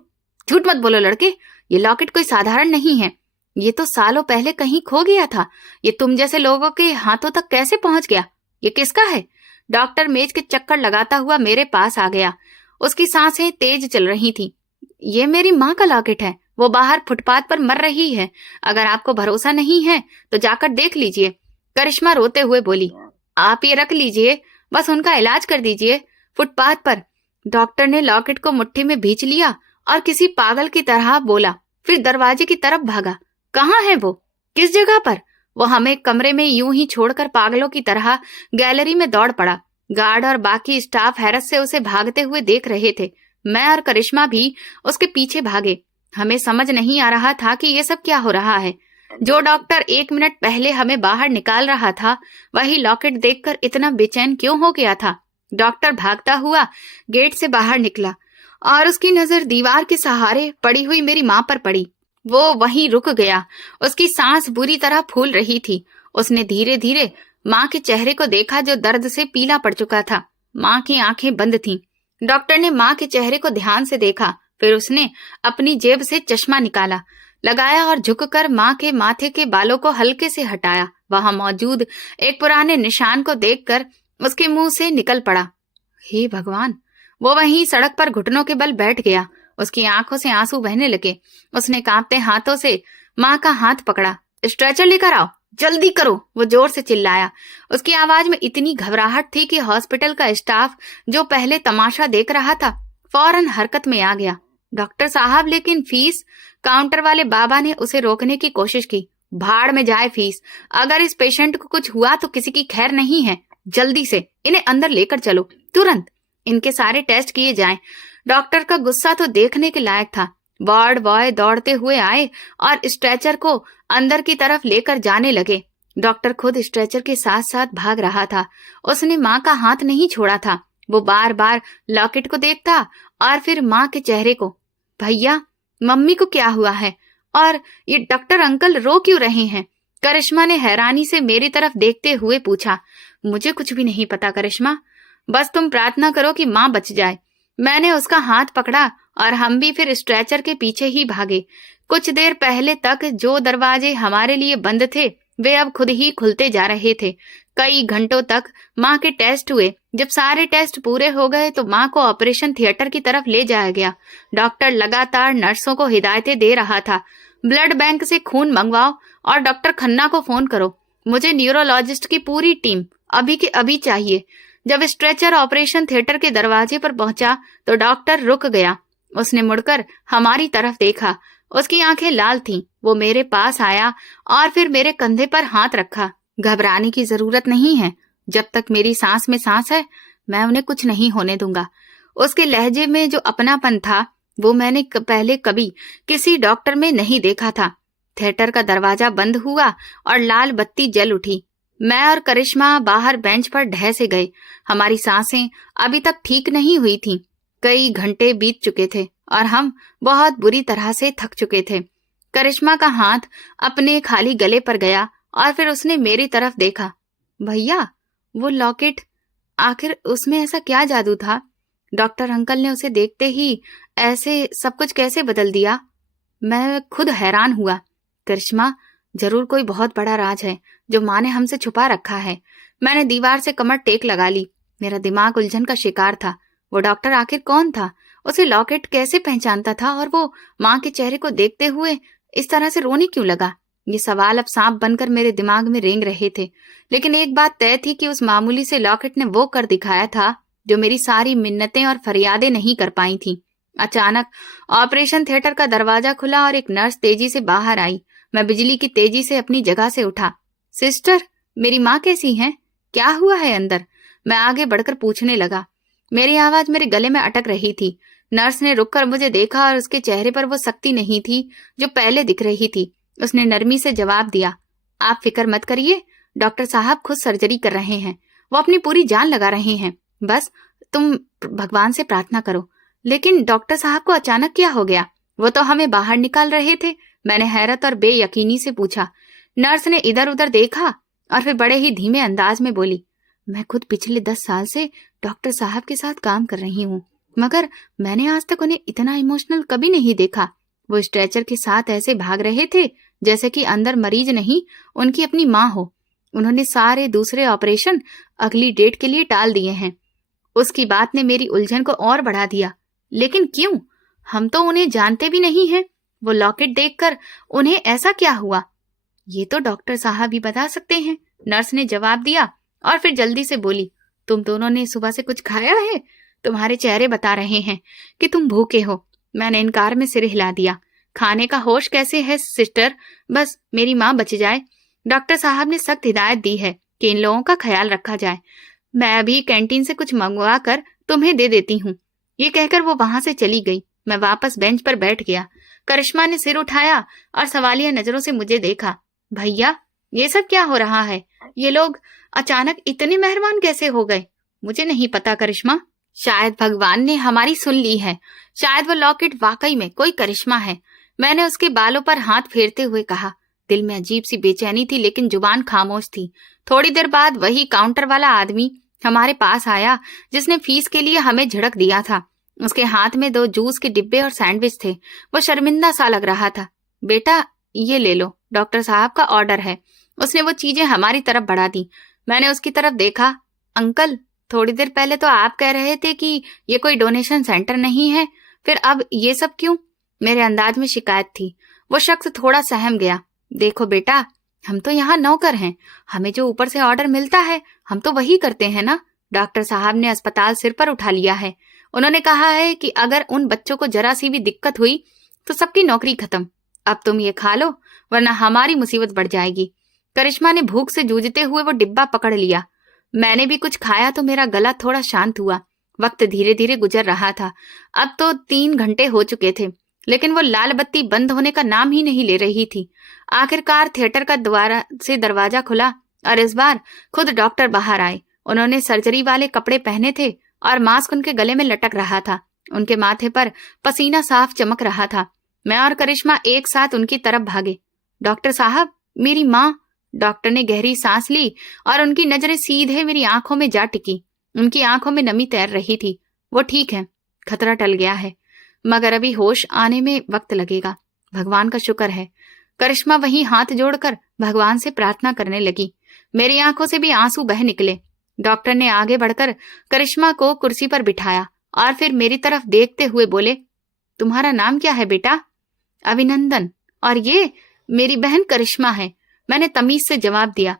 झूठ मत बोलो लड़के, ये लॉकेट कोई साधारण नहीं है। ये तो सालों पहले कहीं खो गया था, ये तुम जैसे लोगों के हाथों तक कैसे पहुंच गया? ये किसका है? डॉक्टर मेज के चक्कर लगाता हुआ मेरे पास आ गया। उसकी सांसें तेज चल रही थी। ये मेरी माँ का लॉकेट है, वो बाहर फुटपाथ पर मर रही है। अगर आपको भरोसा नहीं है तो जाकर देख लीजिए। करिश्मा रोते हुए बोली। आप ये रख लीजिए, बस उनका इलाज कर दीजिए। फुटपाथ पर डॉक्टर ने लॉकेट को मुट्ठी में भींच लिया और किसी पागल की तरह बोला, फिर दरवाजे की तरफ भागा। कहाँ है वो? किस जगह पर? वो हमें कमरे में यूं ही छोड़कर पागलों की तरह गैलरी में दौड़ पड़ा। गार्ड और बाकी स्टाफ हैरत से उसे भागते हुए देख रहे थे। मैं और करिश्मा भी उसके पीछे भागे। हमें समझ नहीं आ रहा था कि ये सब क्या हो रहा है। जो डॉक्टर 1 मिनट पहले हमें बाहर निकाल रहा था, वही लॉकेट देखकर इतना बेचैन क्यों हो गया था? डॉक्टर भागता हुआ गेट से बाहर निकला और उसकी नजर दीवार के सहारे पड़ी हुई मेरी माँ पर पड़ी। वो वहीं रुक गया। उसकी सांस बुरी तरह फूल रही थी। उसने धीरे धीरे माँ के चेहरे को देखा जो दर्द से पीला पड़ चुका था। माँ की आंखें बंद थीं। डॉक्टर ने माँ के चेहरे को ध्यान से देखा, फिर उसने अपनी जेब से चश्मा निकाला, लगाया और झुककर माँ के माथे के बालों को हल्के से हटाया। वहां मौजूद एक पुराने निशान को देखकर उसके मुंह से निकल पड़ा, हे भगवान। वो वहीं सड़क पर घुटनों के बल बैठ गया। उसकी आंखों से आंसू बहने लगे। उसने कांपते हाथों से माँ का हाथ पकड़ा। स्ट्रेचर लेकर आओ, जल्दी करो, वो जोर से चिल्लाया। उसकी आवाज में इतनी घबराहट थी कि हॉस्पिटल का स्टाफ जो पहले तमाशा देख रहा था फौरन हरकत में आ गया। डॉक्टर साहब, लेकिन फीस? काउंटर वाले बाबा ने उसे रोकने की कोशिश की। भाड़ में जाए फीस। अगर इस पेशेंट को कुछ हुआ तो किसी की खैर नहीं है। जल्दी से इन्हें अंदर लेकर चलो, तुरंत। इनके सारे टेस्ट किए जाएं। डॉक्टर का गुस्सा तो देखने के लायक था। वार्ड बॉय दौड़ते हुए आए और स्ट्रेचर को अंदर की तरफ लेकर जाने लगे। डॉक्टर खुद स्ट्रेचर के साथ साथ भाग रहा था। उसने माँ का हाथ नहीं छोड़ा था। वो बार बार लॉकेट को देखता और फिर माँ के चेहरे को। भैया, मम्मी को क्या हुआ है? और ये डॉक्टर अंकल रो क्यों रहे हैं? करिश्मा ने हैरानी से मेरी तरफ देखते हुए पूछा। मुझे कुछ भी नहीं पता करिश्मा, बस तुम प्रार्थना करो कि माँ बच जाए। मैंने उसका हाथ पकड़ा और हम भी फिर स्ट्रेचर के पीछे ही भागे। कुछ देर पहले तक जो दरवाजे हमारे लिए बंद थे वे अब खुद ही खुलते जा रहे थे। कई घंटों तक माँ के टेस्ट हुए। जब सारे टेस्ट पूरे हो गए तो माँ को ऑपरेशन थिएटर की तरफ ले जाया गया। डॉक्टर लगातार नर्सों को हिदायतें दे रहा था। ब्लड बैंक से खून मंगवाओ और डॉक्टर खन्ना को फोन करो। मुझे न्यूरोलॉजिस्ट की पूरी टीम अभी के अभी चाहिए। जब स्ट्रेचर ऑपरेशन थिएटर के दरवाजे पर पहुंचा तो डॉक्टर रुक गया। उसने मुड़कर हमारी तरफ देखा। उसकी आंखें लाल थीं। वो मेरे पास आया और फिर मेरे कंधे पर हाथ रखा। घबराने की जरूरत नहीं है। जब तक मेरी सांस में सांस है, मैं उन्हें कुछ नहीं होने दूंगा। उसके लहजे में जो अपनापन था वो मैंने पहले कभी किसी डॉक्टर में नहीं देखा था। थिएटर का दरवाजा बंद हुआ और लाल बत्ती जल उठी। मैं और करिश्मा बाहर बेंच पर ढह से गए। हमारी सांसें अभी तक ठीक नहीं हुई थीं। कई घंटे बीत चुके थे और हम बहुत बुरी तरह से थक चुके थे। करिश्मा का हाथ अपने खाली गले पर गया और फिर उसने मेरी तरफ देखा। भैया, वो लॉकेट, आखिर उसमें ऐसा क्या जादू था? डॉक्टर अंकल ने उसे देखते ही ऐसे सब कुछ कैसे बदल दिया? मैं खुद हैरान हुआ। करिश्मा, जरूर कोई बहुत बड़ा राज है जो माँ ने हमसे छुपा रखा है। मैंने दीवार से कमर टेक लगा ली। मेरा दिमाग उलझन का शिकार था। वो डॉक्टर आखिर कौन था? उसे लॉकेट कैसे पहचानता था? और वो माँ के चेहरे को देखते हुए इस तरह से रोने क्यों लगा? ये सवाल अब सांप बनकर मेरे दिमाग में रेंग रहे थे। लेकिन एक बात तय थी कि उस मामूली से लॉकेट ने वो कर दिखाया था जो मेरी सारी मिन्नतें और फरियादें नहीं कर पाई थी। अचानक ऑपरेशन थिएटर का दरवाजा खुला और एक नर्स तेजी से बाहर आई। मैं बिजली की तेजी से अपनी जगह से उठा। सिस्टर, मेरी माँ कैसी हैं? क्या हुआ है अंदर? मैं आगे बढ़कर पूछने लगा। मेरी आवाज मेरे गले में अटक रही थी। नर्स ने रुककर मुझे देखा और उसके चेहरे पर वो सख्ती नहीं थी जो पहले दिख रही थी। उसने नरमी से जवाब दिया, आप फिक्र मत करिए, डॉक्टर साहब खुद सर्जरी कर रहे हैं। वो अपनी पूरी जान लगा रहे हैं। बस तुम भगवान से प्रार्थना करो। लेकिन डॉक्टर साहब को अचानक क्या हो गया? वो तो हमें बाहर निकाल रहे थे। मैंने हैरत और बेयकीनी से पूछा। नर्स ने इधर उधर देखा और फिर बड़े ही धीमे अंदाज में बोली, मैं खुद पिछले 10 साल से डॉक्टर साहब के साथ काम कर रही हूँ, मगर मैंने आज तक उन्हें इतना इमोशनल कभी नहीं देखा। वो स्ट्रेचर के साथ ऐसे भाग रहे थे जैसे कि अंदर मरीज नहीं, उनकी अपनी माँ हो। उन्होंने सारे दूसरे ऑपरेशन अगली डेट के लिए टाल दिए हैं। उसकी बात ने मेरी उलझन को और बढ़ा दिया। लेकिन क्यों? हम तो उन्हें जानते भी नहीं हैं। वो लॉकेट देखकर उन्हें ऐसा क्या हुआ? ये तो डॉक्टर साहब ही बता सकते हैं, नर्स ने जवाब दिया और फिर जल्दी से बोली, तुम दोनों ने सुबह से कुछ खाया है? तुम्हारे चेहरे बता रहे हैं कि तुम भूखे हो। मैंने इनकार में सिर हिला दिया। खाने का होश कैसे है सिस्टर? बस मेरी माँ बच जाए। डॉक्टर साहब ने सख्त हिदायत दी है कि इन लोगों का ख्याल रखा जाए। मैं अभी कैंटीन से कुछ मंगवा कर तुम्हें दे देती हूँ। ये कहकर वो वहां से चली गई। मैं वापस बेंच पर बैठ गया। करिश्मा ने सिर उठाया और सवालिया नजरों से मुझे देखा। भैया, ये सब क्या हो रहा है? ये लोग अचानक इतने मेहरबान कैसे हो गए? मुझे नहीं पता करिश्मा। शायद भगवान ने हमारी सुन ली है। शायद वो लॉकेट वाकई में कोई करिश्मा है। मैंने उसके बालों पर हाथ फेरते हुए कहा। दिल में अजीब सी बेचैनी थी, लेकिन जुबान खामोश थी। थोड़ी देर बाद वही काउंटर वाला आदमी हमारे पास आया जिसने फीस के लिए हमें झिड़क दिया था। उसके हाथ में 2 जूस के डिब्बे और सैंडविच थे। वो शर्मिंदा सा लग रहा था। बेटा, ये ले लो, डॉक्टर साहब का ऑर्डर है। उसने वो चीजें हमारी तरफ बढ़ा दी। मैंने उसकी तरफ देखा। अंकल, थोड़ी देर पहले तो आप कह रहे थे कि ये कोई डोनेशन सेंटर नहीं है, फिर अब ये सब क्यों? मेरे अंदाज में शिकायत थी। वो शख्स थोड़ा सहम गया। देखो बेटा, हम तो यहाँ नौकर हैं। हमें जो ऊपर से ऑर्डर मिलता है हम तो वही करते हैं ना। डॉक्टर साहब ने अस्पताल सिर पर उठा लिया है। उन्होंने कहा है कि अगर उन बच्चों को जरा सी भी दिक्कत हुई तो सबकी नौकरी खत्म। अब तुम ये खा लो, वरना हमारी मुसीबत बढ़ जाएगी। करिश्मा ने भूख से जूझते हुए वो डिब्बा पकड़ लिया। मैंने भी कुछ खाया तो मेरा गला थोड़ा शांत हुआ। वक्त धीरे धीरे गुजर रहा था। अब तो 3 घंटे हो चुके थे, लेकिन वो लाल बत्ती बंद होने का नाम ही नहीं ले रही थी। आखिरकार थिएटर का द्वारा से दरवाजा खुला और इस बार खुद डॉक्टर बाहर आए। उन्होंने सर्जरी वाले कपड़े पहने थे और मास्क उनके गले में लटक रहा था। उनके माथे पर पसीना साफ चमक रहा था। मैं और करिश्मा एक साथ उनकी तरफ भागे। डॉक्टर साहब, मेरी माँ। डॉक्टर ने गहरी सांस ली और उनकी नजरें सीधे मेरी आंखों में जा टिकी। उनकी आंखों में नमी तैर रही थी। वो ठीक है, खतरा टल गया है, मगर अभी होश आने में वक्त लगेगा। भगवान का शुक्र है। करिश्मा वहीं हाथ जोड़कर भगवान से प्रार्थना करने लगी। मेरी आंखों से भी आंसू बह निकले। डॉक्टर ने आगे बढ़कर करिश्मा को कुर्सी पर बिठाया और फिर मेरी तरफ देखते हुए बोले, तुम्हारा नाम क्या है बेटा? अभिनंदन। और ये मेरी बहन करिश्मा है। मैंने तमीज से जवाब दिया।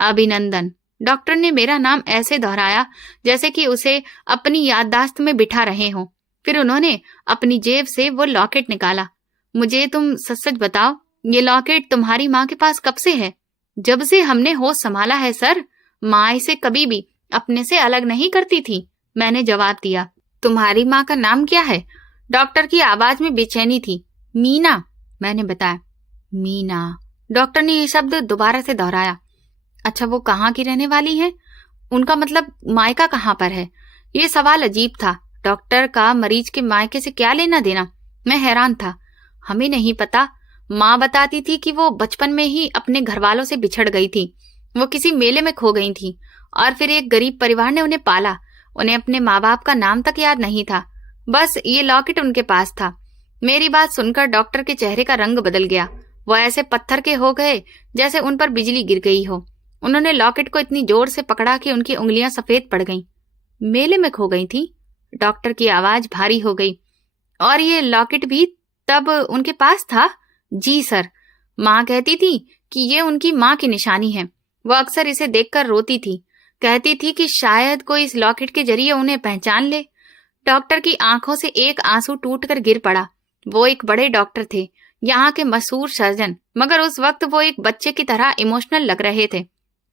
अभिनंदन। डॉक्टर ने मेरा नाम ऐसे दोहराया जैसे कि उसे अपनी याददाश्त में बिठा रहे हों। फिर उन्होंने अपनी जेब से वो लॉकेट निकाला। मुझे तुम सच सच बताओ, ये लॉकेट तुम्हारी माँ के पास कब से है? जब से हमने होश संभाला है सर। माँ इसे कभी भी अपने से अलग नहीं करती थी, मैंने जवाब दिया। तुम्हारी माँ का नाम क्या है? डॉक्टर की आवाज में बेचैनी थी। मीना, मैंने बताया। मीना। डॉक्टर ने ये शब्द दोबारा से दोहराया। अच्छा, वो कहाँ की रहने वाली है? उनका मतलब मायका कहाँ पर है? ये सवाल अजीब था। डॉक्टर का मरीज के मायके से क्या लेना देना? मैं हैरान था। हमें नहीं पता। माँ बताती थी कि वो बचपन में ही अपने घर वालों से बिछड़ गई थी। वो किसी मेले में खो गई थी और फिर एक गरीब परिवार ने उन्हें पाला। उन्हें अपने माँ बाप का नाम तक याद नहीं था। बस ये लॉकेट उनके पास था। मेरी बात सुनकर डॉक्टर के चेहरे का रंग बदल गया। वो ऐसे पत्थर के हो गए जैसे उन पर बिजली गिर गई हो। उन्होंने लॉकेट को इतनी जोर से पकड़ा कि उनकी उंगलियां सफेद पड़ गईं। मेले में खो गई थी? डॉक्टर की आवाज भारी हो गई। और ये लॉकेट भी तब उनके पास था? जी सर। माँ कहती थी कि ये उनकी माँ की निशानी है। वो अक्सर इसे देखकर रोती थी। कहती थी कि शायद कोई इस लॉकेट के जरिए उन्हें पहचान ले। डॉक्टर की आंखों से एक आंसू टूटकर गिर पड़ा। वो एक बड़े डॉक्टर थे, यहाँ के मशहूर सर्जन, मगर उस वक्त वो एक बच्चे की तरह इमोशनल लग रहे थे।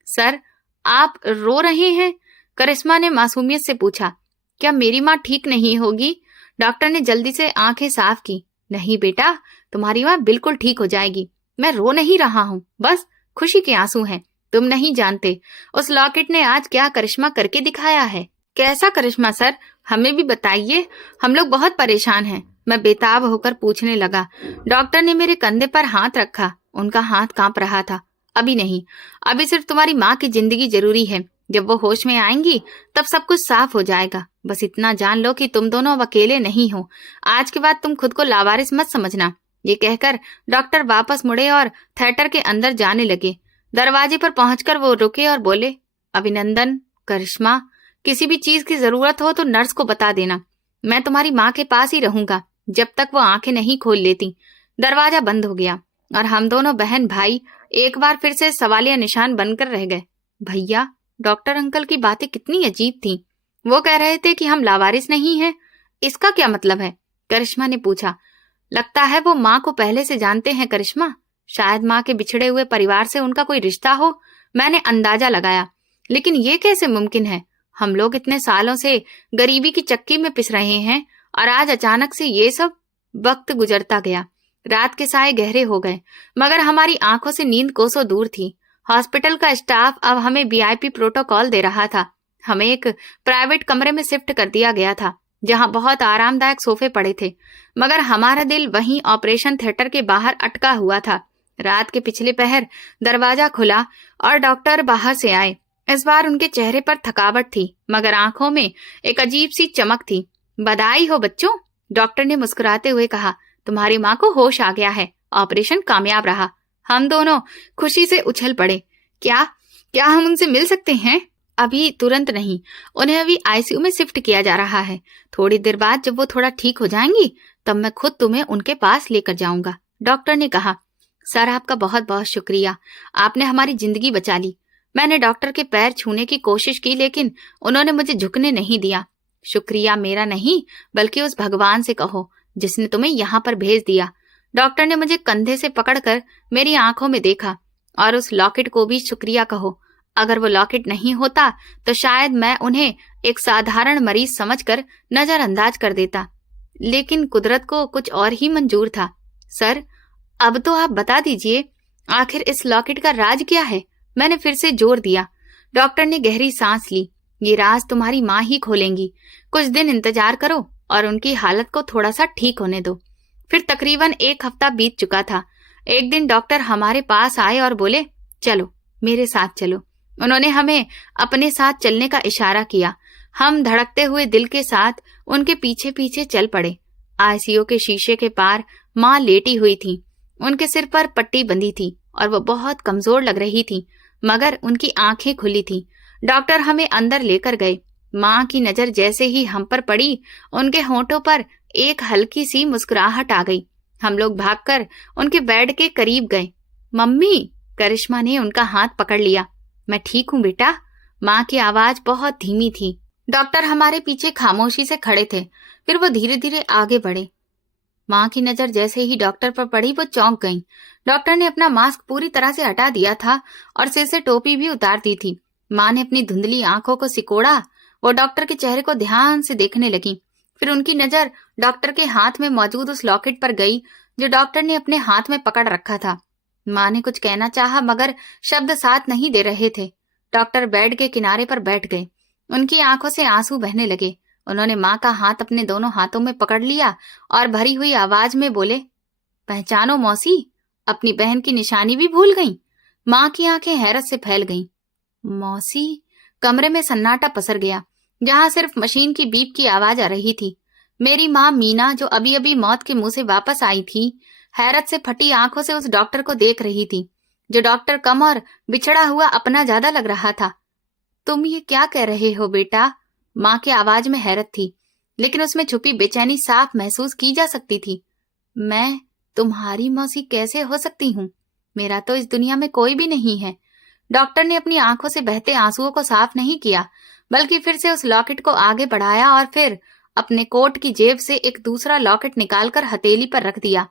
सर, आप रो रहे हैं? करिश्मा ने मासूमियत से पूछा। क्या मेरी माँ ठीक नहीं होगी? डॉक्टर ने जल्दी से आंखें साफ की। नहीं बेटा, तुम्हारी माँ बिल्कुल ठीक हो जाएगी। मैं रो नहीं रहा हूँ, बस खुशी के आंसू हैं। तुम नहीं जानते उस लॉकेट ने आज क्या करिश्मा करके दिखाया है। कैसा करिश्मा सर? हमें भी बताइए, हम लोग बहुत परेशान हैं। मैं बेताब होकर पूछने लगा। डॉक्टर ने मेरे कंधे पर हाथ रखा। उनका हाथ कांप रहा था। अभी नहीं, अभी सिर्फ तुम्हारी माँ की जिंदगी जरूरी है। जब वो होश में आएंगी तब सब कुछ साफ हो जाएगा। बस इतना जान लो कि तुम दोनों अब अकेले नहीं हो। आज के बाद तुम खुद को लावारिस मत समझना। ये कहकर डॉक्टर वापस मुड़े और थिएटर के अंदर जाने लगे। दरवाजे पर पहुंचकर वो रुके और बोले, अभिनंदन, करिश्मा, किसी भी चीज की जरूरत हो तो नर्स को बता देना। मैं तुम्हारी माँ के पास ही रहूंगा जब तक वो आंखें नहीं खोल लेती। दरवाजा बंद हो गया और हम दोनों बहन भाई एक बार फिर से सवालिया निशान बनकर रह गए। भैया, डॉक्टर अंकल की बातें कितनी अजीब थीं। वो कह रहे थे कि हम लावारिस नहीं हैं। इसका क्या मतलब है? करिश्मा ने पूछा। लगता है वो माँ को पहले से जानते हैं करिश्मा। शायद माँ के बिछड़े हुए परिवार से उनका कोई रिश्ता हो। मैंने अंदाजा लगाया, लेकिन ये कैसे मुमकिन है? हम लोग इतने सालों से गरीबी की चक्की में पिस रहे हैं और आज अचानक से ये सब। वक्त गुजरता गया। रात के साए गहरे हो गए, मगर हमारी आंखों से नींद कोसों दूर थी। हॉस्पिटल का स्टाफ अब हमें वीआईपी प्रोटोकॉल दे रहा था। हमें एक प्राइवेट कमरे में शिफ्ट कर दिया गया था, जहां बहुत आरामदायक सोफे पड़े थे, मगर हमारा दिल वहीं ऑपरेशन थिएटर के बाहर अटका हुआ था। रात के पिछले पहर दरवाजा खुला और डॉक्टर बाहर से आए। इस बार उनके चेहरे पर थकावट थी, मगर आंखों में एक अजीब सी चमक थी। बधाई हो बच्चों, डॉक्टर ने मुस्कुराते हुए कहा। तुम्हारी माँ को होश आ गया है। ऑपरेशन कामयाब रहा। हम दोनों खुशी से उछल पड़े। क्या क्या हम उनसे मिल सकते हैं? अभी तुरंत नहीं, उन्हें अभी आईसीयू में शिफ्ट किया जा रहा है। थोड़ी देर बाद जब वो थोड़ा ठीक हो जाएंगी तब मैं खुद तुम्हें उनके पास लेकर जाऊंगा, डॉक्टर ने कहा। सर, आपका बहुत बहुत शुक्रिया, आपने हमारी जिंदगी बचा ली। मैंने डॉक्टर के पैर छूने की कोशिश की, लेकिन उन्होंने मुझे झुकने नहीं दिया। शुक्रिया मेरा नहीं, बल्कि उस भगवान से कहो जिसने तुम्हें यहाँ पर भेज दिया। डॉक्टर ने मुझे कंधे से पकड़कर मेरी आंखों में देखा। और उस लॉकेट को भी शुक्रिया कहो। अगर वो लॉकेट नहीं होता तो शायद मैं उन्हें एक साधारण मरीज समझकर नजरअंदाज कर देता, लेकिन कुदरत को कुछ और ही मंजूर था। सर, अब तो आप बता दीजिए, आखिर इस लॉकेट का राज क्या है? मैंने फिर से जोर दिया। डॉक्टर ने गहरी सांस ली। ये राज तुम्हारी माँ ही खोलेंगी। कुछ दिन इंतजार करो और उनकी हालत को थोड़ा सा ठीक होने दो। फिर तकरीबन 1 हफ्ता बीत चुका था। एक दिन डॉक्टर हमारे पास आए और बोले, चलो मेरे साथ चलो। उन्होंने हमें अपने साथ चलने का इशारा किया। हम धड़कते हुए दिल के साथ उनके पीछे पीछे चल पड़े। आईसीयू के शीशे के पार माँ लेटी हुई थी। उनके सिर पर पट्टी बंधी थी और वो बहुत कमजोर लग रही थी, मगर उनकी आंखें खुली थी। डॉक्टर हमें अंदर लेकर गए। माँ की नजर जैसे ही हम पर पड़ी, उनके होंठों पर एक हल्की सी मुस्कुराहट आ गई। हम लोग भागकर उनके बेड के करीब गए। मम्मी, करिश्मा ने उनका हाथ पकड़ लिया। मैं ठीक हूँ बेटा। माँ की आवाज बहुत धीमी थी। डॉक्टर हमारे पीछे खामोशी से खड़े थे। फिर वो धीरे धीरे आगे बढ़े। माँ की नजर जैसे ही डॉक्टर पर पड़ी, वो चौंक गईं। डॉक्टर ने अपना मास्क पूरी तरह से हटा दिया था और सिर से टोपी भी उतार दी थी। माँ ने अपनी धुंधली आंखों को सिकोड़ा। वो डॉक्टर के चेहरे को ध्यान से देखने लगी। फिर उनकी नजर डॉक्टर के हाथ में मौजूद उस लॉकेट पर गई जो डॉक्टर ने अपने हाथ में पकड़ रखा था। माँ ने कुछ कहना चाहा, मगर शब्द साथ नहीं दे रहे थे। डॉक्टर बेड के किनारे पर बैठ गए। उनकी आंखों से आंसू बहने लगे। उन्होंने माँ का हाथ अपने दोनों हाथों में पकड़ लिया और भरी हुई आवाज में बोले, पहचानो मौसी, अपनी बहन की निशानी भी भूल गई। माँ की आंखें हैरत से फैल गईं। मौसी? कमरे में सन्नाटा पसर गया, जहां सिर्फ मशीन की बीप की आवाज आ रही थी। मेरी माँ मीना, जो अभी अभी मौत के मुंह से वापस आई थी, हैरत से फटी आंखों से उस डॉक्टर को देख रही थी, जो डॉक्टर कम और बिछड़ा हुआ अपना ज्यादा लग रहा था। तुम ये क्या कह रहे हो बेटा? माँ की आवाज में हैरत थी, लेकिन उसमें छुपी बेचैनी साफ महसूस की जा सकती थी। मैं तुम्हारी मौसी कैसे हो सकती हूँ? मेरा तो इस दुनिया में कोई भी नहीं है। डॉक्टर ने अपनी आंखों से बहते आंसुओं को साफ नहीं किया, बल्कि फिर से उस लॉकेट को आगे बढ़ाया और फिर अपने कोट की जेब से एक दूसरा लॉकेट निकालकर हथेली पर रख दिया।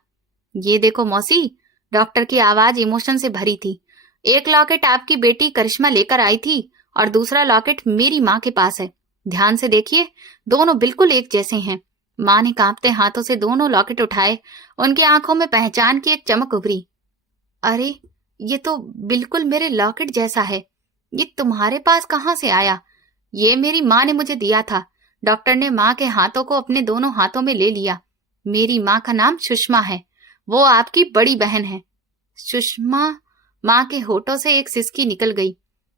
ये देखो मौसी, डॉक्टर की आवाज इमोशन से भरी थी। एक लॉकेट आपकी बेटी करिश्मा लेकर आई थी और दूसरा लॉकेट मेरी माँ के पास है। ध्यान से देखिए, दोनों बिल्कुल एक जैसे हैं। माँ ने कांपते हाथों से दोनों लॉकेट उठाए। उनकी आंखों में पहचान की एक चमक उभरी। अरे, ये तो बिल्कुल मेरे लॉकेट जैसा है। ये तुम्हारे पास कहाँ से आया? ये मेरी माँ ने मुझे दिया था। डॉक्टर ने माँ के हाथों को अपने दोनों हाथों में ले लिया। मेरी माँ का नाम सुषमा है। वो आपकी बड़ी बहन है। सुषमा? माँ के होठों से एक सिसकी निकल गई।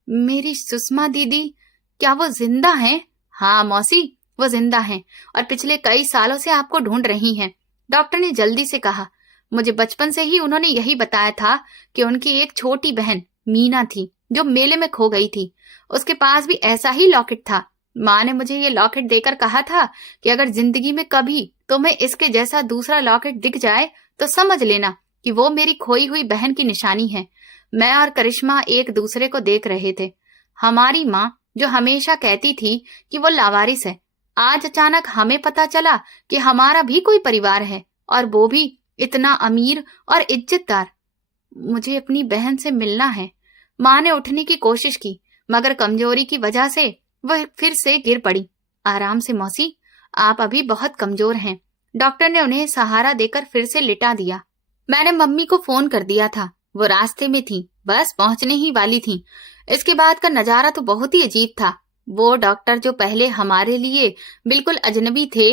मेरी सुषमा दीदी, क्या वो जिंदा हैं? हाँ मौसी, वो जिंदा हैं और पिछले कई सालों से आपको ढूंढ रही हैं, डॉक्टर ने जल्दी से कहा। मुझे बचपन से ही उन्होंने यही बताया था कि उनकी एक छोटी बहन मीना थी जो मेले में खो गई थी। उसके पास भी ऐसा ही लॉकेट था। माँ ने मुझे ये लॉकेट देकर कहा था कि अगर जिंदगी में कभी तुम्हें इसके जैसा दूसरा लॉकेट दिख जाए तो समझ लेना कि वो मेरी खोई हुई बहन की निशानी है। मैं और करिश्मा एक दूसरे को देख रहे थे। हमारी माँ जो हमेशा कहती थी कि वो लावारिस है, आज अचानक हमें पता चला कि हमारा भी कोई परिवार है, और वो भी इतना अमीर और इज्जतदार। मुझे अपनी बहन से मिलना है। माँ ने उठने की कोशिश की, मगर कमजोरी की वजह से वह फिर से गिर पड़ी। आराम से मौसी, आप अभी बहुत कमजोर हैं। डॉक्टर ने उन्हें सहारा देकर फिर से लिटा दिया। मैंने मम्मी को फोन कर दिया था, वो रास्ते में थी, बस पहुंचने ही वाली थी। इसके बाद का नजारा तो बहुत ही अजीब था। वो डॉक्टर जो पहले हमारे लिए बिल्कुल अजनबी थे,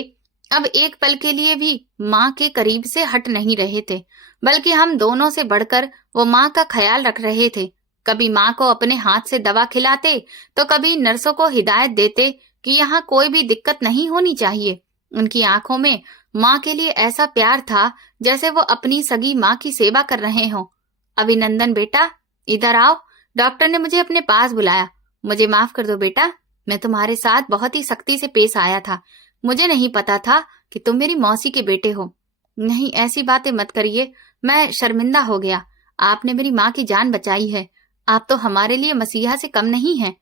अब एक पल के लिए भी माँ के करीब से हट नहीं रहे थे, बल्कि हम दोनों से बढ़कर वो माँ का ख्याल रख रहे थे। कभी माँ को अपने हाथ से दवा खिलाते तो कभी नर्सों को हिदायत देते कि यहाँ कोई भी दिक्कत नहीं होनी चाहिए। उनकी आंखों में माँ के लिए ऐसा प्यार था जैसे वो अपनी सगी माँ की सेवा कर रहे हों। अभिनंदन बेटा, इधर आओ। डॉक्टर ने मुझे अपने पास बुलाया। मुझे माफ कर दो बेटा, मैं तुम्हारे साथ बहुत ही सख्ती से पेश आया था। मुझे नहीं पता था कि तुम मेरी मौसी के बेटे हो। नहीं, ऐसी बातें मत करिए, मैं शर्मिंदा हो गया। आपने मेरी माँ की जान बचाई है। आप तो हमारे लिए मसीहा से कम नहीं हैं।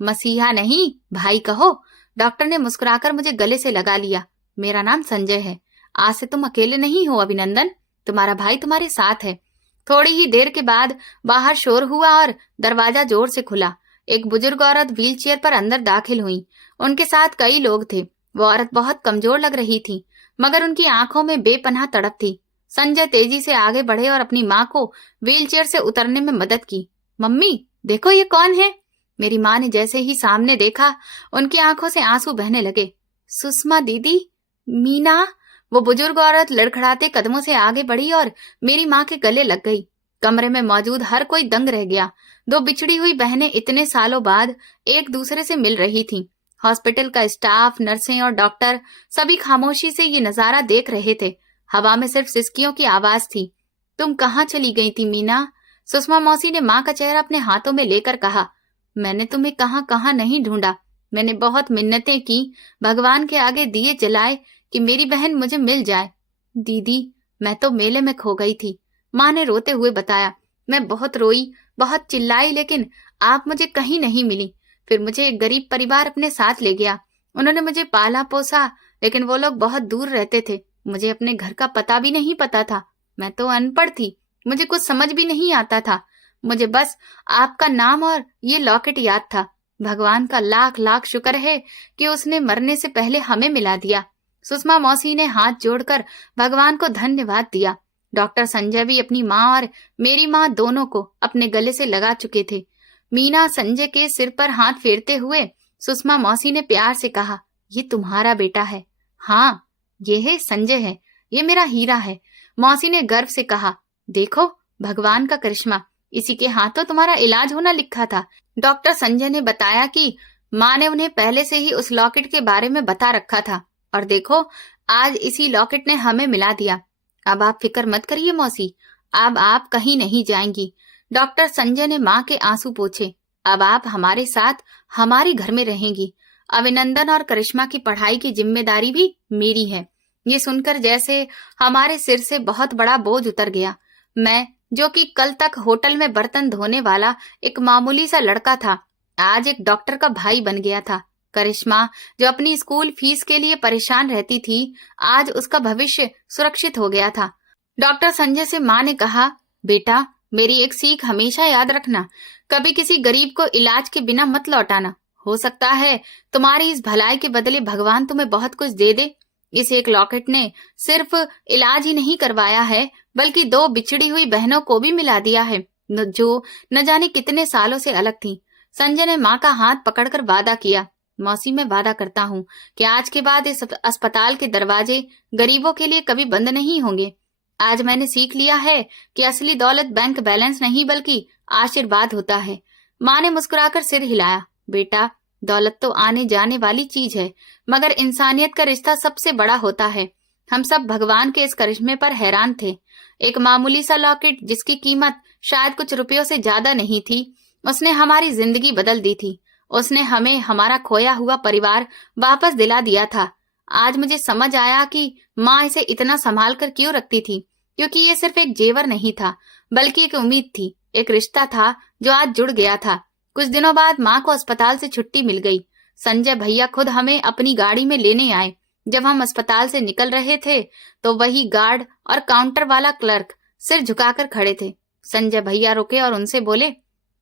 मसीहा नहीं, भाई कहो। डॉक्टर ने मुस्कुराकर मुझे गले से लगा लिया। मेरा नाम संजय है। आज से तुम अकेले नहीं हो अभिनंदन, तुम्हारा भाई तुम्हारे साथ है। थोड़ी ही देर के बाद बाहर शोर हुआ और दरवाजा जोर से खुला। एक बुजुर्ग औरत व्हीलचेयर पर अंदर दाखिल हुई। उनके साथ कई लोग थे। वो औरत बहुत कमजोर लग रही थी, मगर उनकी आंखों में बेपनाह तड़प थी। संजय तेजी से आगे बढ़े और अपनी माँ को व्हीलचेयर से उतरने में मदद की। मम्मी देखो, ये कौन है? मेरी माँ ने जैसे ही सामने देखा, उनकी आंखों से आंसू बहने लगे। सुषमा दीदी, मीना। वो बुजुर्ग औरत लड़खड़ाते कदमों से आगे बढ़ी और मेरी माँ के गले लग गई। कमरे में मौजूद हर कोई दंग रह गया। दो बिछड़ी हुई बहनें इतने सालों बाद एक दूसरे से मिल रही थीं। हॉस्पिटल का स्टाफ, नर्सें और डॉक्टर सभी खामोशी से ये नजारा देख रहे थे। हवा में सिर्फ सिसकियों की आवाज थी। तुम कहाँ चली गई थी मीना? सुषमा मौसी ने माँ का चेहरा अपने हाथों में लेकर कहा। मैंने तुम्हें कहाँ कहाँ नहीं ढूंढा। मैंने बहुत मिन्नतें की, भगवान के आगे दिए जलाए कि मेरी बहन मुझे मिल जाए। दीदी, मैं तो मेले में खो गई थी, माँ ने रोते हुए बताया। मैं बहुत रोई, बहुत चिल्लाई, लेकिन आप मुझे कहीं नहीं मिली। फिर मुझे एक गरीब परिवार अपने साथ ले गया। उन्होंने मुझे पाला पोसा, लेकिन वो लोग बहुत दूर रहते थे। मुझे अपने घर का पता भी नहीं पता था। मैं तो अनपढ़ थी, मुझे कुछ समझ भी नहीं आता था। मुझे बस आपका नाम और ये लॉकेट याद था। भगवान का लाख लाख शुक्र है कि उसने मरने से पहले हमें मिला दिया। सुषमा मौसी ने हाथ जोड़कर भगवान को धन्यवाद दिया। डॉक्टर संजय भी अपनी माँ और मेरी माँ दोनों को अपने गले से लगा चुके थे। मीना संजय के सिर पर हाथ फेरते हुए सुषमा मौसी ने प्यार से कहा, ये तुम्हारा बेटा है। हाँ, ये है संजय है, ये मेरा हीरा है। मौसी ने गर्व से कहा, देखो भगवान का करिश्मा, इसी के हाथों तुम्हारा इलाज होना लिखा था। डॉक्टर संजय ने बताया कि माँ ने उन्हें पहले से ही उस लॉकेट के बारे में बता रखा था, और देखो आज इसी लॉकेट ने हमें मिला दिया। अब आप फिक्र मत करिए मौसी, अब आप कहीं नहीं जाएंगी। डॉक्टर संजय ने माँ के आंसू पोंछे। अब आप हमारे साथ हमारे घर में रहेंगी। अभिनंदन और करिश्मा की पढ़ाई की जिम्मेदारी भी मेरी है। ये सुनकर जैसे हमारे सिर से बहुत बड़ा बोझ उतर गया। मैं, जो कि कल तक होटल में बर्तन धोने वाला एक मामूली सा लड़का था, आज एक डॉक्टर का भाई बन गया था। करिश्मा, जो अपनी स्कूल फीस के लिए परेशान रहती थी, आज उसका भविष्य सुरक्षित हो गया था। डॉक्टर संजय से माँ ने कहा, बेटा मेरी एक सीख हमेशा याद रखना, कभी किसी गरीब को इलाज के बिना मत लौटाना। हो सकता है तुम्हारी इस भलाई के बदले भगवान तुम्हें बहुत कुछ दे दे। इस एक लॉकेट ने सिर्फ इलाज ही नहीं करवाया है, बल्कि दो बिछड़ी हुई बहनों को भी मिला दिया है, जो न जाने कितने सालों से अलग थीं। संजय ने माँ का हाथ पकड़कर वादा किया, मौसी मैं वादा करता हूँ कि आज के बाद इस अस्पताल के दरवाजे गरीबों के लिए कभी बंद नहीं होंगे। आज मैंने सीख लिया है कि असली दौलत बैंक बैलेंस नहीं बल्कि आशीर्वाद होता है। माँ ने मुस्कुराकर सिर हिलाया। बेटा, दौलत तो आने जाने वाली चीज है, मगर इंसानियत का रिश्ता सबसे बड़ा होता है। हम सब भगवान के इस करिश्मे पर हैरान थे। एक मामूली सा लॉकेट जिसकी कीमत शायद कुछ रुपयों से ज्यादा नहीं थी, उसने हमारी जिंदगी बदल दी थी। उसने हमें हमारा खोया हुआ परिवार वापस दिला दिया था। आज मुझे समझ आया कि माँ इसे इतना संभाल कर क्यों रखती थी, क्योंकि ये सिर्फ एक जेवर नहीं था, बल्कि एक उम्मीद थी, एक रिश्ता था जो आज जुड़ गया था। कुछ दिनों बाद माँ को अस्पताल से छुट्टी मिल गई। संजय भैया खुद हमें अपनी गाड़ी में लेने आए। जब हम अस्पताल से निकल रहे थे तो वही गार्ड और काउंटर वाला क्लर्क सिर झुकाकर खड़े थे। संजय भैया रुके और उनसे बोले,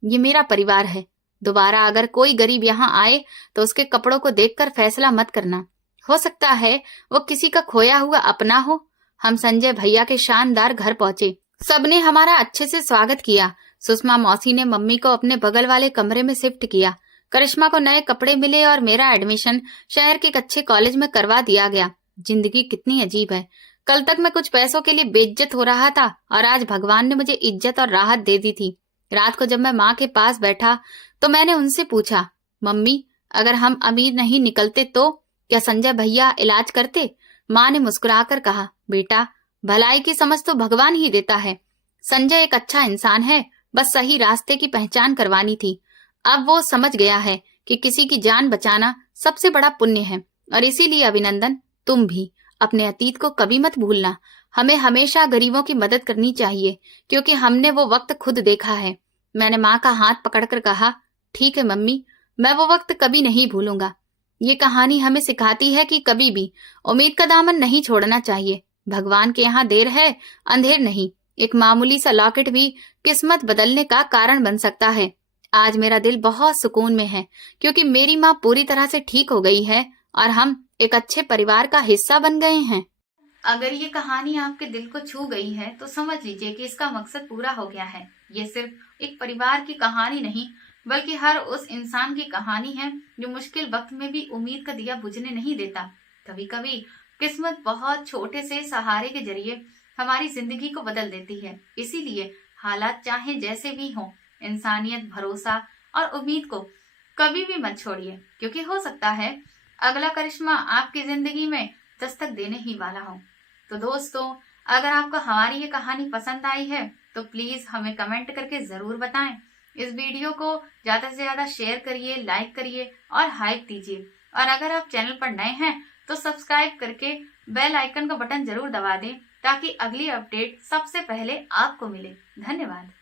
ये मेरा परिवार है। दोबारा अगर कोई गरीब यहाँ आए तो उसके कपड़ों को देखकर फैसला मत करना। हो सकता है वो किसी का खोया हुआ अपना हो। हम संजय भैया के शानदार घर पहुंचे। सबने हमारा अच्छे से स्वागत किया। सुषमा मौसी ने मम्मी को अपने बगल वाले कमरे में शिफ्ट किया। करिश्मा को नए कपड़े मिले और मेरा एडमिशन शहर के एक अच्छे कॉलेज में करवा दिया गया। जिंदगी कितनी अजीब है। कल तक मैं कुछ पैसों के लिए बेइज्जत हो रहा था और आज भगवान ने मुझे इज्जत और राहत दे दी थी। रात को जब मैं माँ के पास बैठा तो मैंने उनसे पूछा, मम्मी अगर हम अमीर नहीं निकलते तो क्या संजय भैया इलाज करते? माँ ने मुस्कुराकर कहा, बेटा भलाई की समझ तो भगवान ही देता है। संजय एक अच्छा इंसान है, बस सही रास्ते की पहचान करवानी थी। अब वो समझ गया है कि किसी की जान बचाना सबसे बड़ा पुण्य है। और इसीलिए अभिनंदन, तुम भी अपने अतीत को कभी मत भूलना। हमें हमेशा गरीबों की मदद करनी चाहिए, क्योंकि हमने वो वक्त खुद देखा है। मैंने माँ का हाथ पकड़कर कहा, ठीक है मम्मी, मैं वो वक्त कभी नहीं भूलूंगा। ये कहानी हमें सिखाती है कि कभी भी उम्मीद का दामन नहीं छोड़ना चाहिए। भगवान के यहाँ देर है, अंधेर नहीं। एक मामूली सा लॉकेट भी किस्मत बदलने का कारण बन सकता है। आज मेरा दिल बहुत सुकून में है, क्योंकि मेरी माँ पूरी तरह से ठीक हो गई है और हम एक अच्छे परिवार का हिस्सा बन गए हैं। अगर ये कहानी आपके दिल को छू गई है तो समझ लीजिए कि इसका मकसद पूरा हो गया है। ये सिर्फ एक परिवार की कहानी नहीं, बल्कि हर उस इंसान की कहानी है जो मुश्किल वक्त में भी उम्मीद का दिया बुझने नहीं देता। कभी कभी किस्मत बहुत छोटे से सहारे के जरिए हमारी जिंदगी को बदल देती है। इसीलिए हालात चाहे जैसे भी हों, इंसानियत, भरोसा और उम्मीद को कभी भी मत छोड़िए, क्योंकि हो सकता है अगला करिश्मा आपकी जिंदगी में दस्तक देने ही वाला हो। तो दोस्तों, अगर आपको हमारी ये कहानी पसंद आई है तो प्लीज हमें कमेंट करके जरूर बताएं। इस वीडियो को ज्यादा से ज्यादा शेयर करिए, लाइक करिए और हाइप दीजिए। और अगर आप चैनल पर नए हैं तो सब्सक्राइब करके बेल आइकन का बटन जरूर दबा दें, ताकि अगली अपडेट सबसे पहले आपको मिले। धन्यवाद।